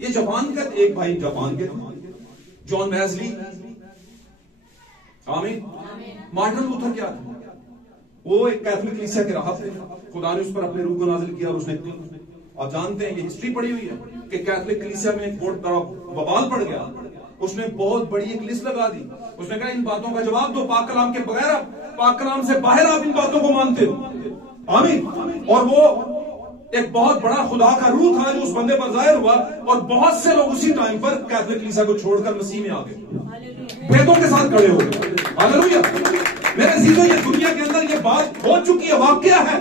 ये जापान का एक भाई जापान के, जॉन वेस्ली, आमीन। मार्टिन लूथर क्या था? वो एक कैथोलिक कलीसिया के राहत थे। खुदा ने उस पर अपने रूह को नाजिल किया और उसने, आप जानते हैं ये हिस्ट्री पड़ी हुई है कि कैथोलिक कलीसिया में एक बहुत बड़ा बवाल पड़ गया। उसने बहुत बड़ी एक लिस्ट लगा दी। उसने कहा इन बातों का जवाब दो, पाक कलाम के बगैर, पाक कलाम से बाहर आप इन बातों को मानते हो। आमीन। और वो एक बहुत बड़ा खुदा का रूह था जो उस बंदे पर जाहिर हुआ, और बहुत से लोग उसी टाइम पर कैथोलिक कलीसिया को छोड़कर मसीह में आ गए, भेदों के साथ खड़े हो गए। हालेलुया। मेरे अजीजों, ये दुनिया के अंदर ये बात हो चुकी है, वाकया है।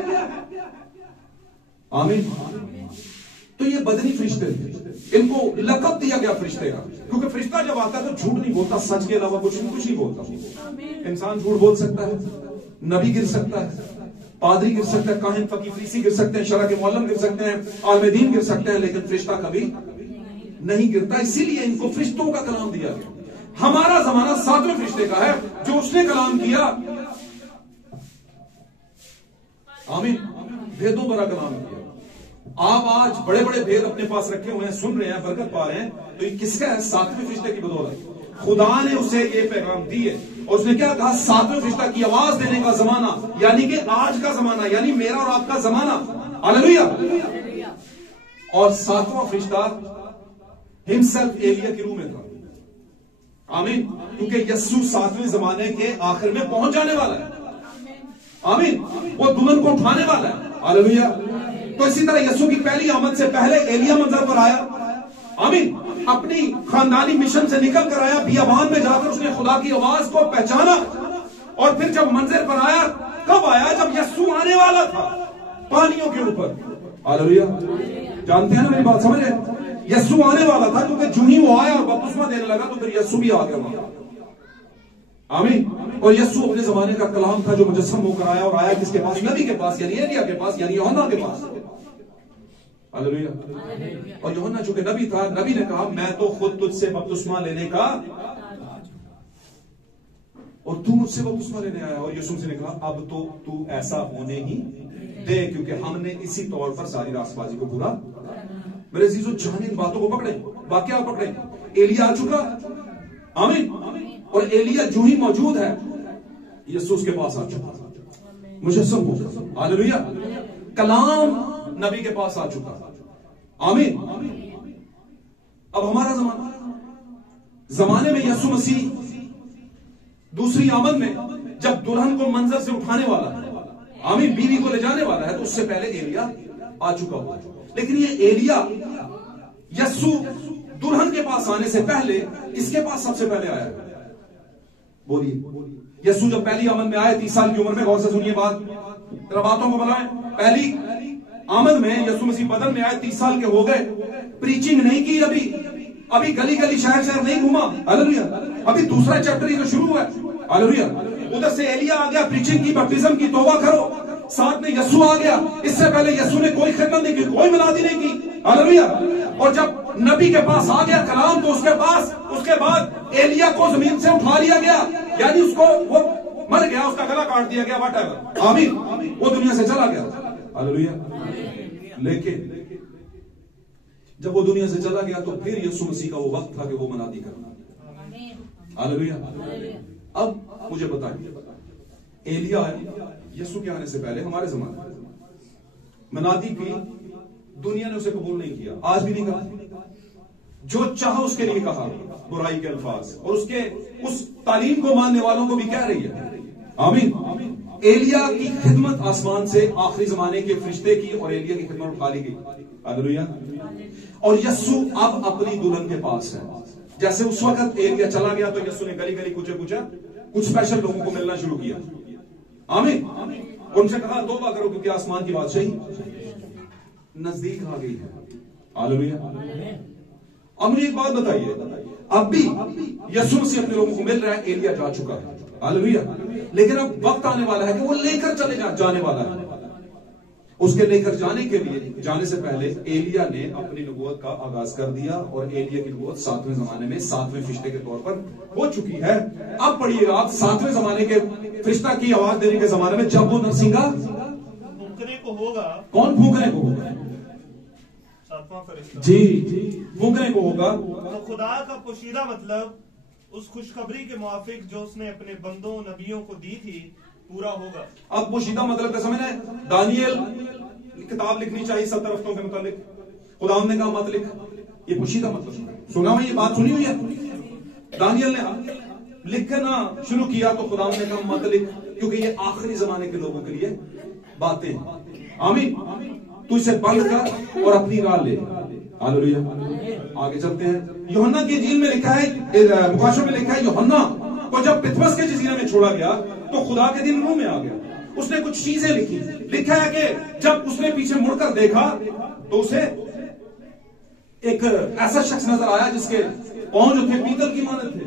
आमीन। तो ये बदनी फरिश्ते, इनको लकब दिया गया फरिश्ते का, क्योंकि फरिश्ता जब आता है तो झूठ नहीं बोलता, सच के अलावा कुछ नहीं बोलता। इंसान झूठ बोल सकता है, नबी गिर सकता है, पादरी गिर सकता है, काहिन फकीर फरीसी गिर सकते हैं, शरा के मौलम गिर सकते हैं, आलिम दीन गिर सकते हैं, लेकिन फरिश्ता कभी नहीं गिरता। इसीलिए इनको फरिश्तों का कलाम दिया गया। हमारा जमाना 7वें फरिश्ते का है जो उसने कलाम किया। आमीन। भेदों भरा कलाम किया। आप आज बड़े बड़े भेद अपने पास रखे हुए हैं, सुन रहे हैं, बरकत पा रहे हैं, तो ये किसका है? 7वें फरिश्ते की बदौलत। खुदा ने उसे ये पैगाम दी है, और उसने क्या कहा? 7वें फरिश्ता की आवाज देने का जमाना, यानी कि आज का जमाना, यानी मेरा और आपका जमाना। हालेलुया। और 7वां फरिश्ता हिमसेल्फ एलिया के रूह में था। आमीन। क्योंकि यस्सु 7वें जमाने के आखिर में पहुंच जाने वाला है। आमीन। वो दुल्हन को उठाने वाला है। हालेलुया। तो इसी तरह यीशु की पहली आमद से पहले एलिया मंजर पर आया, आमीन, अपनी खानदानी मिशन से निकल कर आया, बियाबान में जाकर उसने खुदा की आवाज को पहचाना, और फिर जब मंजर पर आया, कब आया? जब यीशु आने वाला था पानियों के ऊपर। हालेलुया, जानते हैं ना मेरी बात, समझ रहे? यीशु आने वाला था, क्योंकि जो ही वो आया और बपतिस्मा देने लगा तो फिर यीशु भी आ गया वहां, आमीन। और यीशु अपने जमाने का कलाम था जो मुजस्सम होकर आया, और आया किसके पास? नबी के पास, यानी एलिया के पास, यानी यूहन्ना के पास। हालेलुया। और यूहन्ना चूंकि नबी था, नबी ने कहा मैं तो खुद तुझसे बपतिस्मा लेने का, और तू मुझसे बपतिस्मा लेने आया। और यीशु ने कहा अब तो तू ऐसा होने ही दे, क्योंकि हमने इसी तौर पर सारी रास्तबाजी को पूरा। मेरे अजीजों, जाने इन बातों को पकड़े, वाकया पकड़े। एलिया आ चुका, आमीन, और एलिया जो ही मौजूद है, यीशु उसके पास आ चुका, मुजस्सम हो। हालेलुया। कलाम नबी के पास आ चुका, आमीन। अब हमारा जमाने में यीशु मसीह दूसरी आमद में जब दुल्हन को मंजर से उठाने वाला है, आमीन, बीवी को ले जाने वाला है, तो उससे पहले एलिया आ चुका हुआ है। लेकिन ये एलिया यीशु दुल्हन के पास आने से पहले इसके पास सबसे पहले आया है। बोलिए, यीशु जब पहली आमद में आए 30 साल की उम्र में, गौर से सुनिए बात, जरा बातों को बनाएं। पहली आमद में यीशु मसीह बदन में आए, 30 साल के हो गए, प्रीचिंग नहीं की, अभी गली गली शहर शहर नहीं घूमा। हालेलुया। अभी दूसरा चैप्टर ही तो शुरू हुआ है। हालेलुया। उधर से एलिया आ गया, प्रीचिंग की, बपतिस्म की, तौबा करो, साथ में यीशु आ गया। इससे पहले यीशु ने कोई खिदमत नहीं की, कोई मिलादी नहीं की। हालेलुया। और जब नबी के पास आ गया कलाम, तो उसके बाद एलिया को जमीन से उठा लिया गया, यानी उसको, वो मर गया, उसका गला काट दिया गया, व्हाटएवर, आमीन, वो दुनिया से चला गया। हालेलुया। लेकिन जब वो दुनिया से चला गया तो फिर यीशु मसीह का वो वक्त था कि वो मनादी करना। हालेलुया। अब मुझे बताइए, एलिया यीशु के आने से पहले हमारे जमाने में मनादी की, दुनिया ने उसे कबूल नहीं किया, आज भी नहीं करती। जो चाहा उसके लिए कहा बुराई के अल्फाज, और उसके उस तालीम को मानने वालों को भी कह रही है, आमीन। एलिया की खिदमत आसमान से आखिरी जमाने के फरिश्ते की, और एलिया की खिदमत उठा ली गई। हालेलुया। और यीशु अब अपनी दुल्हन के पास है। जैसे उस वक्त एलिया चला गया तो यीशु ने गली गली कुछ स्पेशल लोगों को मिलना शुरू किया, आमीन। उनसे कहा तौबा करो, क्योंकि आसमान की बादशाही नजदीक आ गई है। हालेलुया। अब मुझे एक बात बताइए, अब भी यीशु से अपने लोगों को मिल रहा है, एलिया जा चुका है। हालेलुया। लेकिन अब वक्त आने वाला है कि वो लेकर जाने वाला है। उसके लेकर जाने से पहले एलिया ने अपनी नबूवत का आगाज कर दिया, और एलिया की नबूवत 7वें जमाने में 7वें फरिश्ते के तौर पर हो चुकी है। अब पढ़िएगा आप, 7वें जमाने के फरिश्ता की आवाज देने के जमाने में जब वो नरसिंगा फूंकने को होगा। कौन फूंकने को होगा? 7वां फरिश्ता जी, फूंकने को होगा। तो खुदा का पोशीदा मतलब उस खुशखबरी के मुआफिक जो उसने अपने बंदों नबियों को दी थी पूरा होगा। अब पोशीदा मतलब का समझ है, दानियल किताब लिखनी चाहिए 70 हफ्तों के मुताबिक, खुदा ने कहा मत लिख, ये पोशीदा मतलब सुना हुई, ये बात सुनी हुई है। दानियल ने लिखना शुरू किया तो खुदा ने कहा मत लिख, क्योंकि ये आखिरी जमाने के लोगों के लिए बातें हैं, आमीन। तू इसे बंद कर और अपनी राह ले। हालेलुया। आगे चलते हैं। यूहन्ना की इंजील में लिखा है, मुकाशों में लिखा है, यूहन्ना को जब पिथमस के जजीरे में छोड़ा गया तो खुदा के दिन मुंह में आ गया। उसने कुछ चीजें लिखी, लिखा है कि जब उसने पीछे मुड़कर देखा तो उसे एक ऐसा शख्स नजर आया जिसके पांव जो थे पीतल की मानद थे,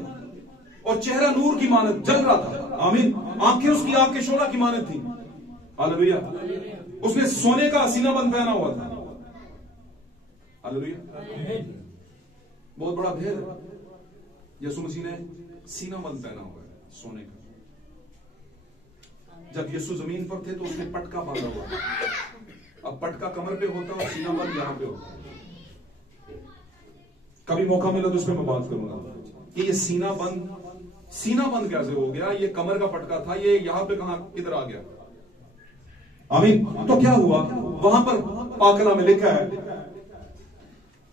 और चेहरा नूर की मानद जल रहा था, आमीन। आंखें उसकी आग के शोला की मानद थी। हालेलुया। उसने सोने का सीना बंद पहना हुआ था। हालेलुया। बहुत बड़ा भेद है। यीशु मसीह ने सीना बंद पहना हुआ है सोने का। जब यीशु जमीन पर थे तो उसने पटका बांधा हुआ। अब पटका कमर पे होता और सीना बंद यहां पे होता। कभी मौका मिला तो उस पर मैं बात करूंगा कि ये सीना बंद कैसे हो गया, ये कमर का पटका था, ये यहां पे कहां किधर आ गया, आमीन। तो क्या हुआ, वहां पर पाकला में लिखा है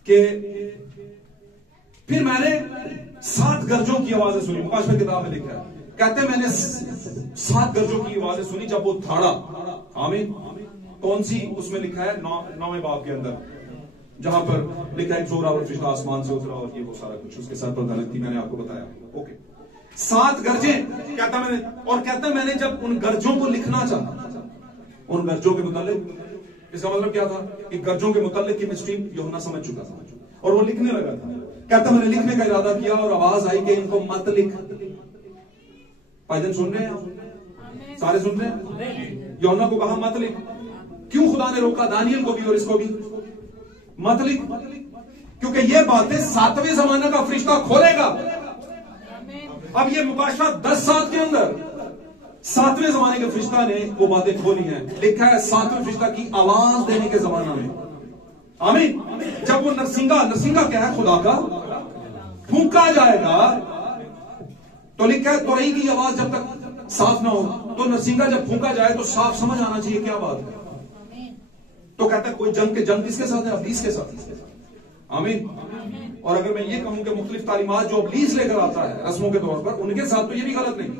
कि फिर मैंने 7 गर्जों की आवाजें सुनी। मुकाशफे किताब में लिखा है, कहते मैंने 7 गर्जों की आवाजें सुनी जब वो धाड़ा, आमीन। कौन सी उसमें लिखा है 9वें बाब के अंदर, जहां पर लिखा है जोरावर फरिश्ता आसमान से उतरा और ये वो सारा कुछ उसके साथ गलत थी, मैंने आपको बताया। ओके, 7 गरजें कहता मैंने जब उन गरजों को लिखना चाहा, उन गरजों के मुतालिक, इसका मतलब क्या था कि गरजों के मुतालिक की मिस्ट्री यूहन्ना समझ चुका था और वो लिखने लगा था। कहता मैंने लिखने का इरादा किया और आवाज आई कि इनको मत लिख। भाईजान सुन रहे हैं? सारे सुन रहे हैं? यूहन्ना को कहा मत लिख। क्यों खुदा ने रोका दानियल को भी और इसको भी? मत लिख, क्योंकि ये बातें 7वें जमाने का फरिश्ता खोलेगा। अब ये मुबाशरा 10 साल के अंदर 7वें जमाने के फरिश्ता ने वो बातें खोली हैं। लिखा है 7वें फरिश्ता की आवाज देने के जमाना में, आमीन, जब वो नरसिंगा क्या है? खुदा का फूंका जाएगा। तो लिखा है तोरई की आवाज जब तक साफ ना हो, तो नरसिंगा जब फूंका जाए तो साफ समझ आना चाहिए क्या बात है। तो कहता है कोई जंग किसके साथ है? अब्लीस के साथ। आमीन। और अगर मैं ये कहूं कि मुख्तलिफ तालीमात जो अब्लीस लेकर आता है रस्मों के तौर पर, उनके साथ, तो ये भी गलत नहीं।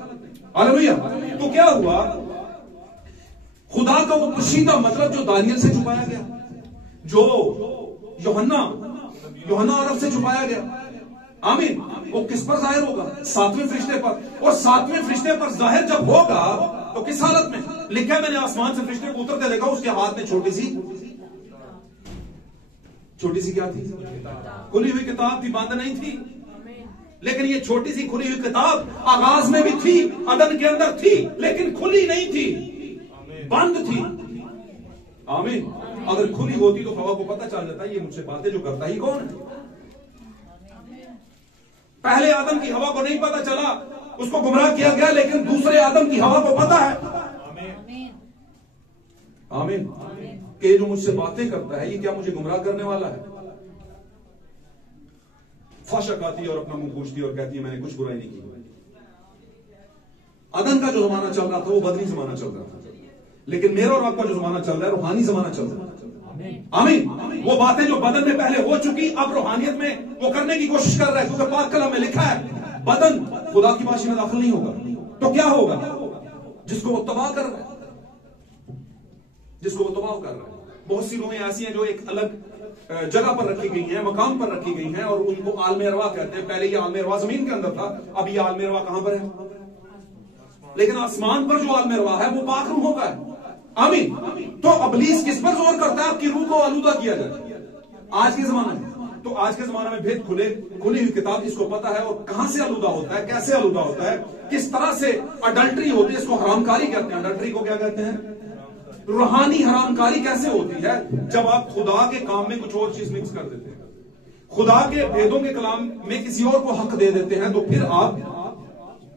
हालेलुया। तो क्या हुआ? खुदा का वो पोशीदा मतलब जो दानियल से छुपाया गया, जो यूहन्ना अरब से छुपाया गया, आमीन, वो किस पर जाहिर होगा? 7वें फरिश्ते पर। और 7वें फरिश्ते पर जाहिर जब होगा तो किस हालत में? लिखा है मैंने आसमान से फरिश्ते को उतरते देखा, उसके हाथ में छोटी सी क्या थी? खुली हुई किताब थी, बंद नहीं थी। लेकिन ये छोटी सी खुली हुई किताब आगाज में भी थी, अदन के अंदर थी, लेकिन खुली नहीं थी, बंद थी। आमीन। अगर खुली होती तो हवा को पता चल जाता ये मुझसे बातें जो करता ही कौन है। पहले आदम की हवा को नहीं पता चला, उसको गुमराह किया गया, लेकिन दूसरे आदम की हवा को पता है। आमीन। कि जो मुझसे बातें करता है ये क्या मुझे गुमराह करने वाला है? फाशक आती है और अपना मुंह पूछती है और कहती है मैंने कुछ बुराई नहीं की। अदन का जो जमाना चल रहा था वो बदली जमाना चल रहा था, लेकिन मेरा और आपका जो जमाना चल रहा है रूहानी जमाना चल रहा है। आमीन। वो बातें जो बदन में पहले हो चुकी, अब रूहानियत में वो करने की कोशिश कर रहा है, क्योंकि पाक कलाम में लिखा है बदन खुदा की बाशी में दाखिल नहीं होगा। तो क्या होगा? जिसको वो तबाह कर रहा है, जिसको वो तबाह कर रहा है। बहुत सी रूहें ऐसी हैं जो एक अलग जगह पर रखी गई हैं, मकाम पर रखी गई हैं, और उनको आलमे अरवा कहते हैं। पहले ये आलमे अरवा जमीन के अंदर था, अब ये आलमे अरवा कहां पर है? लेकिन आसमान पर जो आलमे अरवा है वो पाक रूहों का है। आमीन। तो अबलीस किस पर जोर करता है? आपकी रूह को आलूदा किया जाए। आज के जमाने में तो आज के जमाने में भेद खुली हुई किताब जिसको पता है, और कहां से आलूदा होता है, कैसे आलूदा होता है, किस तरह से अडल्ट्री होती है, इसको हरामकारी कहते हैं। अडल्ट्री को क्या कहते हैं? रूहानी हरामकारी कैसे होती है? जब आप खुदा के काम में कुछ और चीज मिक्स कर देते हैं, खुदा के भेदों के कलाम में किसी और को हक दे देते हैं, तो फिर आप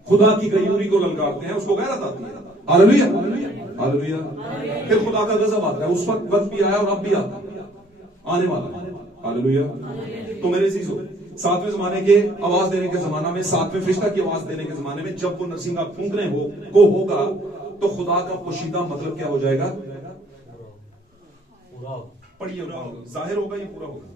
खुदा की गयूरी को ललकारते हैं, उसको गैरत आती है। Hallelujah, hallelujah. फिर खुदा का गजब आता है। उस वक्त भी आया और अब भी आता है, आने वाला है। हालेलुया। तो मेरे चीजों 7वें जमाने के आवाज देने के जमाना में, 7वें फरिश्ता की आवाज देने के जमाने में, जब वो नरसिंगा फूंकने को होगा, तो खुदा का पोशीदा मतलब क्या हो जाएगा? पढ़िए, जाहिर होगा, ये पूरा होगा।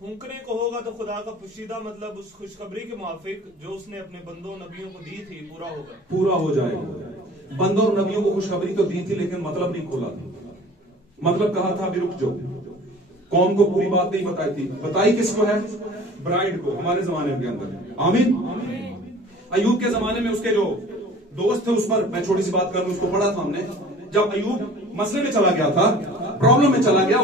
फूंकने को होगा तो खुदा का पोशीदा मतलब उस खुशखबरी के मुआफिक जो उसने अपने बंदों नबियों को दी थी पूरा होगा, पूरा हो जाएगा। बंदों और नबियों को खुशखबरी तो दी थी, लेकिन मतलब नहीं खोला था। मतलब कहा था अभी रुक जाओ, कौम को पूरी बात नहीं बताई थी। बताई किसको है? ब्राइड को। हमारे जमाने के अंदर, आमीन। अयूब के जमाने में उसके जो दोस्त थे, उस पर मैं छोटी सी बात करूं, उसको पढ़ा था हमने। जब अयूब मसले में चला गया था, प्रॉब्लम में चला गया,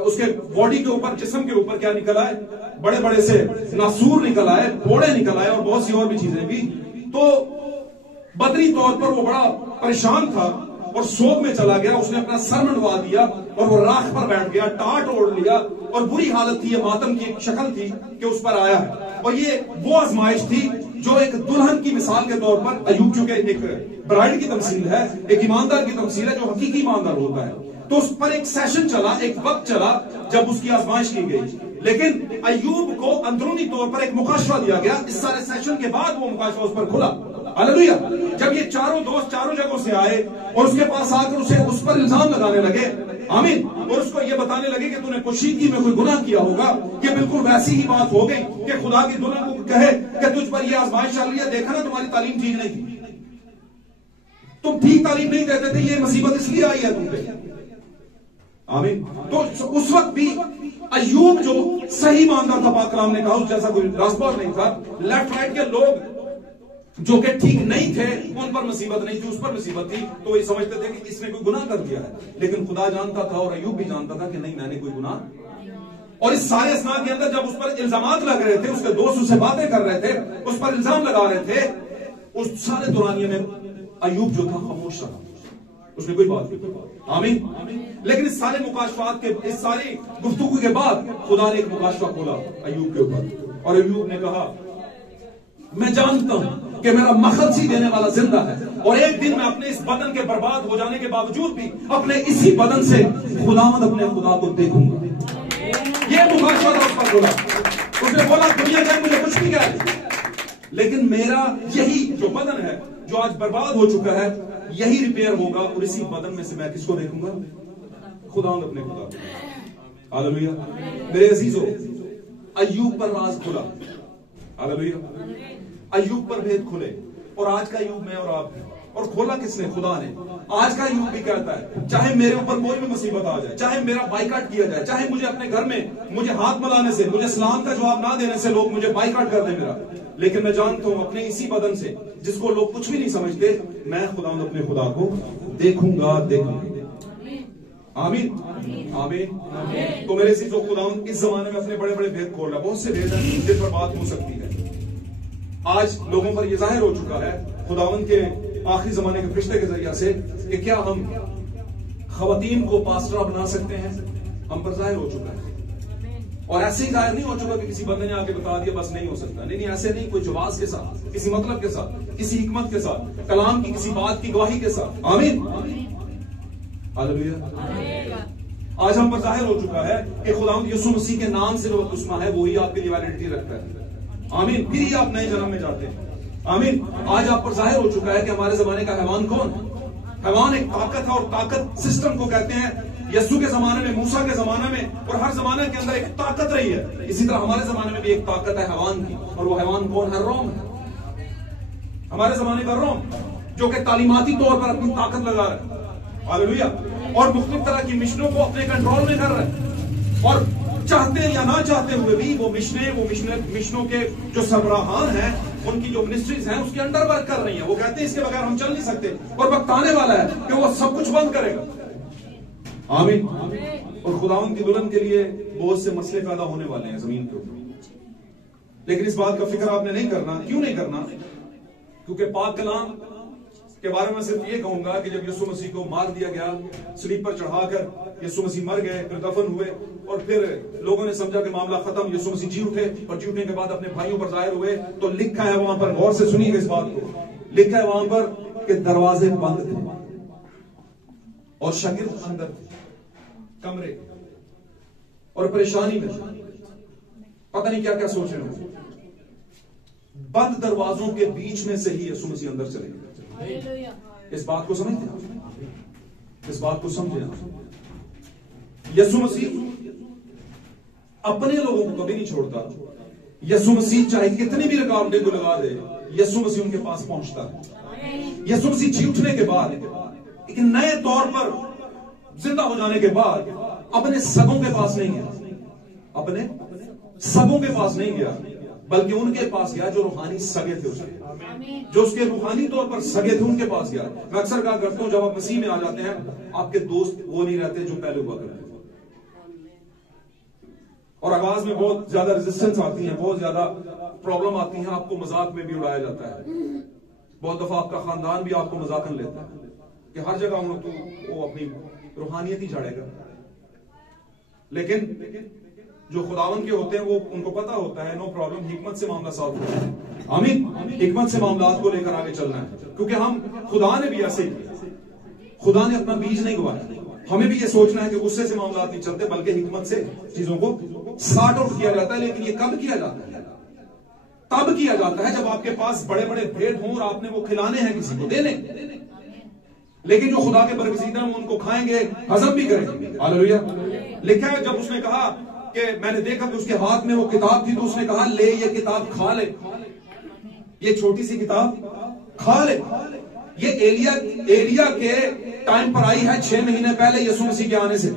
उसके बॉडी के ऊपर, जिस्म के ऊपर क्या निकल आए? बड़े बड़े से नासूर निकल आए, फोड़े निकल आए, और बहुत सी और भी चीजें भी। तो बदनी तौर पर वो बड़ा परेशान था और शोक में चला गया। उसने अपना सर मंडवा दिया और वो राख पर बैठ गया, टाट ओढ़ लिया, और बुरी हालत थी। ये मातम की एक शक्ल थी कि उस पर आया है। और ये वो आजमाइश थी जो एक दुल्हन की मिसाल के तौर पर, अयूब चूंकि एक ब्राइड की तमसील है, एक ईमानदार की तमसील है, जो हकीकी ईमानदार होता है, तो उस पर एक सेशन चला, एक वक्त चला जब उसकी आजमाइश की गई। लेकिन अयूब को अंदरूनी तौर पर एक मुकाशवा दिया गया। इस सारे सेशन के बाद वो मुकाशवा उस पर खुला। हालेलुया। जब ये चारों दोस्त चारों जगहों से आए और उसके पास आकर उसे उस पर इल्जाम लगाने लगे, आमीन, और उसको ये बताने लगे कि तूने पोशीदगी में कोई गुनाह किया होगा, ये बिल्कुल वैसी ही बात हो गई कि खुदा की दुल्हन को कहे कि तुझ पर ये आजमाइश चल रही है, देखा ना तुम्हारी तालीम ठीक नहीं थी। तुम ठीक तालीम नहीं देते थे, ये मुसीबत इसलिए आई है तुम पे। आमीन। तो उस वक्त भी अय्यूब जो सही मानता था, पाक कलाम ने कहा उस जैसा कोई रास्ता नहीं था। लेफ्ट राइट के लोग जो कि ठीक नहीं थे, उन पर मुसीबत नहीं थी, उस पर मुसीबत थी, तो ये समझते थे कि इसने कोई गुनाह कर दिया है। लेकिन खुदा जानता था और अय्यूब भी जानता था कि नहीं, मैंने कोई गुनाह। और इस सारे असना के अंदर जब उस पर इल्जामात लग रहे थे, उसके दोस्त उससे बातें कर रहे थे, उस पर इल्जाम लगा रहे थे, उस सारे दौरानिये में अय्यूब जो था खामोश था, उसने कोई बात नहीं। आमीन। लेकिन इस सारे मुकाशफात के, इस सारी गुफ्तगू के बाद खुदा ने एक मुकाशफा खोला अय्यूब के ऊपर, और अय्यूब ने कहा मैं जानता हूं कि मेरा मखलसी देने वाला जिंदा है, और एक दिन मैं अपने इस बदन के बर्बाद हो जाने के बावजूद भी अपने इसी बदन से खुदावंद अपने खुदा को देखूंगा। ये मुकाशफा था उसका बोला। उसने बोला दुनिया चाहे मुझे कुछ भी कहे, लेकिन मेरा यही जो बदन है जो आज बर्बाद हो चुका है, यही रिपेयर होगा, और इसी बदन में से मैं किसको देखूंगा? खुदावंद अपने खुदा को। हालेलुया। मेरे अजीजों, अय्यूब पर राज खुला। हालेलुया। अय्यूब पर भेद खुले, और आज का अय्यूब मैं और आप हैं। और खोला किसने? खुदा ने। आज का अय्यूब भी कहता है चाहे मेरे ऊपर कोई भी मुसीबत आ जाए, चाहे मेरा बाइकाट किया जाए, चाहे मुझे अपने घर में मुझे हाथ मिलाने से, मुझे सलाम का जवाब ना देने से लोग मुझे बाइकाट कर दे मेरा, लेकिन मैं जानता हूं अपने इसी बदन से जिसको लोग कुछ भी नहीं समझते, मैं खुदावंद अपने खुदा को देखूंगा। आमीन। आमीन। तो मेरे जो खुदावंद इस जमाने में अपने बड़े बड़े भेद खोल रहा है। बहुत से भेद हैं जिन पर बात हो सकती है। आज लोगों पर यह जाहिर हो चुका है खुदावंद के आखिरी जमाने के फरिश्ते के जरिए से कि क्या हम खवातीन को पास्टरा बना सकते हैं, हम पर जाहिर हो चुका है। और ऐसे ही जाहिर नहीं हो चुका कि किसी बंदे ने आके बता दिया बस नहीं हो सकता। नहीं, ऐसे नहीं, कोई जवाब के साथ, किसी मतलब के साथ, किसी हिकमत के साथ, कलाम की किसी बात की गवाही के साथ। आमीन। हालेलुया। आज हम पर जाहिर हो चुका है कि खुदावंद यीशु मसीह के नाम से जो दुश्मन है वही आपके लिए वैलिडिटी रखता है। आमीन। फिर ही आप नए जन्म में जाते हैं। आमीन। आज आप पर जाहिर हो चुका है कि हमारे जमाने का हैवान कौन है। हैवान एक ताकत है, और ताकत सिस्टम को कहते हैं। यीशु के जमाने में, मूसा के जमाने में, और हर जमाने के अंदर एक ताकत रही है। इसी तरह हमारे जमाने में भी एक ताकत है हैवान की, और वो हैवान कौन है? रोम है। हमारे जमाने का रोम, जो कि तालीमाती तौर पर अपनी ताकत लगा रहा है। हालेलुया। और मुख्तलिफ तरह की मिशनों को अपने कंट्रोल में कर रहे हैं, और चाहते या ना चाहते हुए भी वो मिशनों के जो सरबराहान हैं, उनकी जो मिनिस्ट्रीज हैं, उसके अंडर वर्क कर रही हैं। वो कहते हैं इसके बगैर हम चल नहीं सकते, और वक्त आने वाला है कि वो सब कुछ बंद करेगा। आमीन। और खुदावंद की दुल्हन के लिए बहुत से मसले पैदा होने वाले हैं जमीन के ऊपर। लेकिन इस बात का फिक्र आपने नहीं करना। क्यों नहीं करना? क्योंकि पाक कलाम के बारे में सिर्फ ये कहूंगा कि जब यीशु मसीह को मार दिया गया, सलीब पर चढ़ाकर यीशु मसीह मर गए, फिर दफन हुए, और फिर लोगों ने समझा कि मामला खत्म, यीशु मसीह जी उठे, और जी उठने के बाद अपने भाइयों पर जाहिर हुए, तो लिखा है वहां पर, गौर से सुनिएगा इस बात को, लिखा है वहां पर कि दरवाजे बंद थे और शागिर्द अंदर थे कमरे, और परेशानी में, पता नहीं क्या क्या सोच रहे हो। बंद दरवाजों के बीच में से ही यीशु मसीह अंदर चले गए। इस बात को समझते हैं, इस बात को समझे। यीशु मसीह अपने लोगों को कभी नहीं छोड़ता। यीशु मसीह चाहे कितनी भी रुकावटें को लगा दे, यीशु मसीह उनके पास पहुंचता है। यीशु मसीह जी उठने के बाद, एक नए तौर पर जिंदा हो जाने के बाद, अपने सगों के पास नहीं गया, अपने सगों के पास नहीं गया, बल्कि उनके पास गया जो रूहानी सगे थे उसके, जो उसके रूहानी तौर पर सगे थे, उनके पास गया। मैं अक्सर कहा करता हूं, जब आप मसीह में आ जाते हैं, आपके दोस्त वो नहीं रहते जो पहले हुआ करते थे। और आवाज में बहुत ज्यादा रेजिस्टेंस आती है, बहुत ज्यादा प्रॉब्लम आती है, आपको मजाक में भी उड़ाया जाता है। बहुत दफा आपका खानदान भी आपको मजाकन लेता है कि हर जगह हो तो वो अपनी रूहानियत ही झाड़ेगा। लेकिन जो खुदावन के होते हैं वो उनको पता होता है, नो प्रॉब्लम, हिकमत से मामला सॉल्व होता है। आमीन। हिकमत से मामला को लेकर आगे चलना है, क्योंकि हम, खुदा ने भी ऐसे ही, खुदा ने अपना बीज नहीं गवाया। हमें भी ये सोचना है कि गुस्से से मामला नहीं चलते, बल्कि हिकमत से चीजों को सॉर्ट आउट किया जाता है। लेकिन ये कब किया जाता है? तब किया जाता है जब आपके पास बड़े बड़े भेद हों और आपने वो खिलाने हैं, किसी को देने। लेकिन जो खुदा के बरगज़ीदा हैं उनको खाएंगे, हजम भी करेंगे। हालेलुया। लिखा है जब उसने कहा कि मैंने देखा कि उसके हाथ में वो किताब थी, तो उसने कहा ले ये किताब खा ले, ये छोटी सी किताब खा ले, ये एलिया के टाइम पर आई है 6 महीने पहले यीशु मसीह के आने से।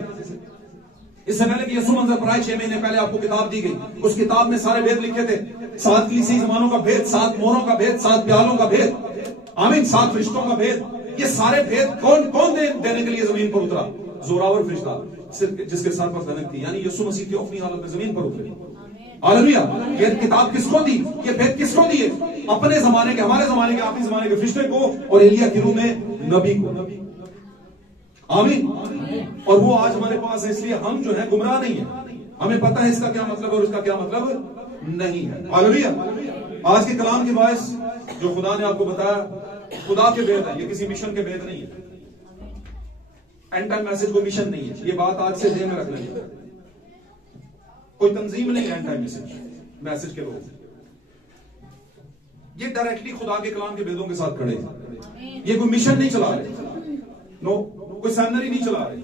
इससे पहले कि यीशु मंजर पर आए 6 महीने पहले आपको किताब दी गई। उस किताब में सारे भेद लिखे थे, 7 कलीसियाई जमानों का भेद, 7 मोहरों का भेद, 7 प्यालों का भेद, आमीन, 7 फरिश्तों का भेद। ये सारे भेद कौन देने के लिए जमीन पर उतरा? जोरावर फरिश्ता जिसके सर पर धनक थी, यानी यीशु मसीह की अपनी हालत में जमीन पर उतरे। हालेलुया। ये किताब किसको दी? ये भेद किसको दिए? अपने जमाने के, हमारे जमाने के, आखिरी जमाने के फरिश्ते को, और एलिया के रूह में नबी को। आमीन। और वो आज हमारे पास है, इसलिए हम जो है गुमराह नहीं है, हमें पता है इसका क्या मतलब है और इसका क्या मतलब नहीं है। हालेलुया। आज के कलाम के बायस जो खुदा ने आपको बताया, खुदा के भेद है, ये किसी मिशन के भेद नहीं है। एंड टाइम मैसेज को मिशन नहीं है, ये बात आज से ध्यान में रख लेंगे। कोई तंजीम नहीं है एंड टाइम मैसेज के लोग, ये डायरेक्टली खुदा के कलाम के भेदों के साथ खड़े हैं। ये कोई मिशन नहीं चला रहे, नो, कोई सेमिनरी नहीं चला रहे।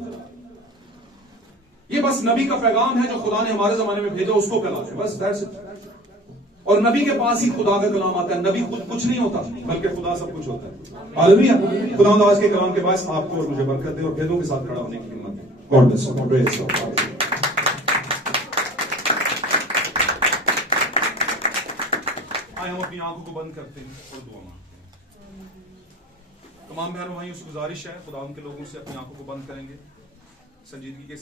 ये बस नबी का पैगाम है जो खुदा ने हमारे जमाने में भेजा, उसको फैला रहे, बस दैट्स इट। और नबी के पास ही खुदा का कलाम आता है। नबी खुद कुछ नहीं होता, बल्कि खुदा सब कुछ होता है। हालेलुया। खुदा आज के कलाम के पास आपको और मुझे बरकत दे और भेदों के साथ खड़ा होने की हिम्मत दे। God bless you. आए हम अपनी आंखों को बंद करते हैं और दुआ मांगते हैं। तमाम बहनों भाइयों से गुजारिश है, खुदा उनके लोगों से अपनी आंखों को बंद करेंगे, संजीदगी के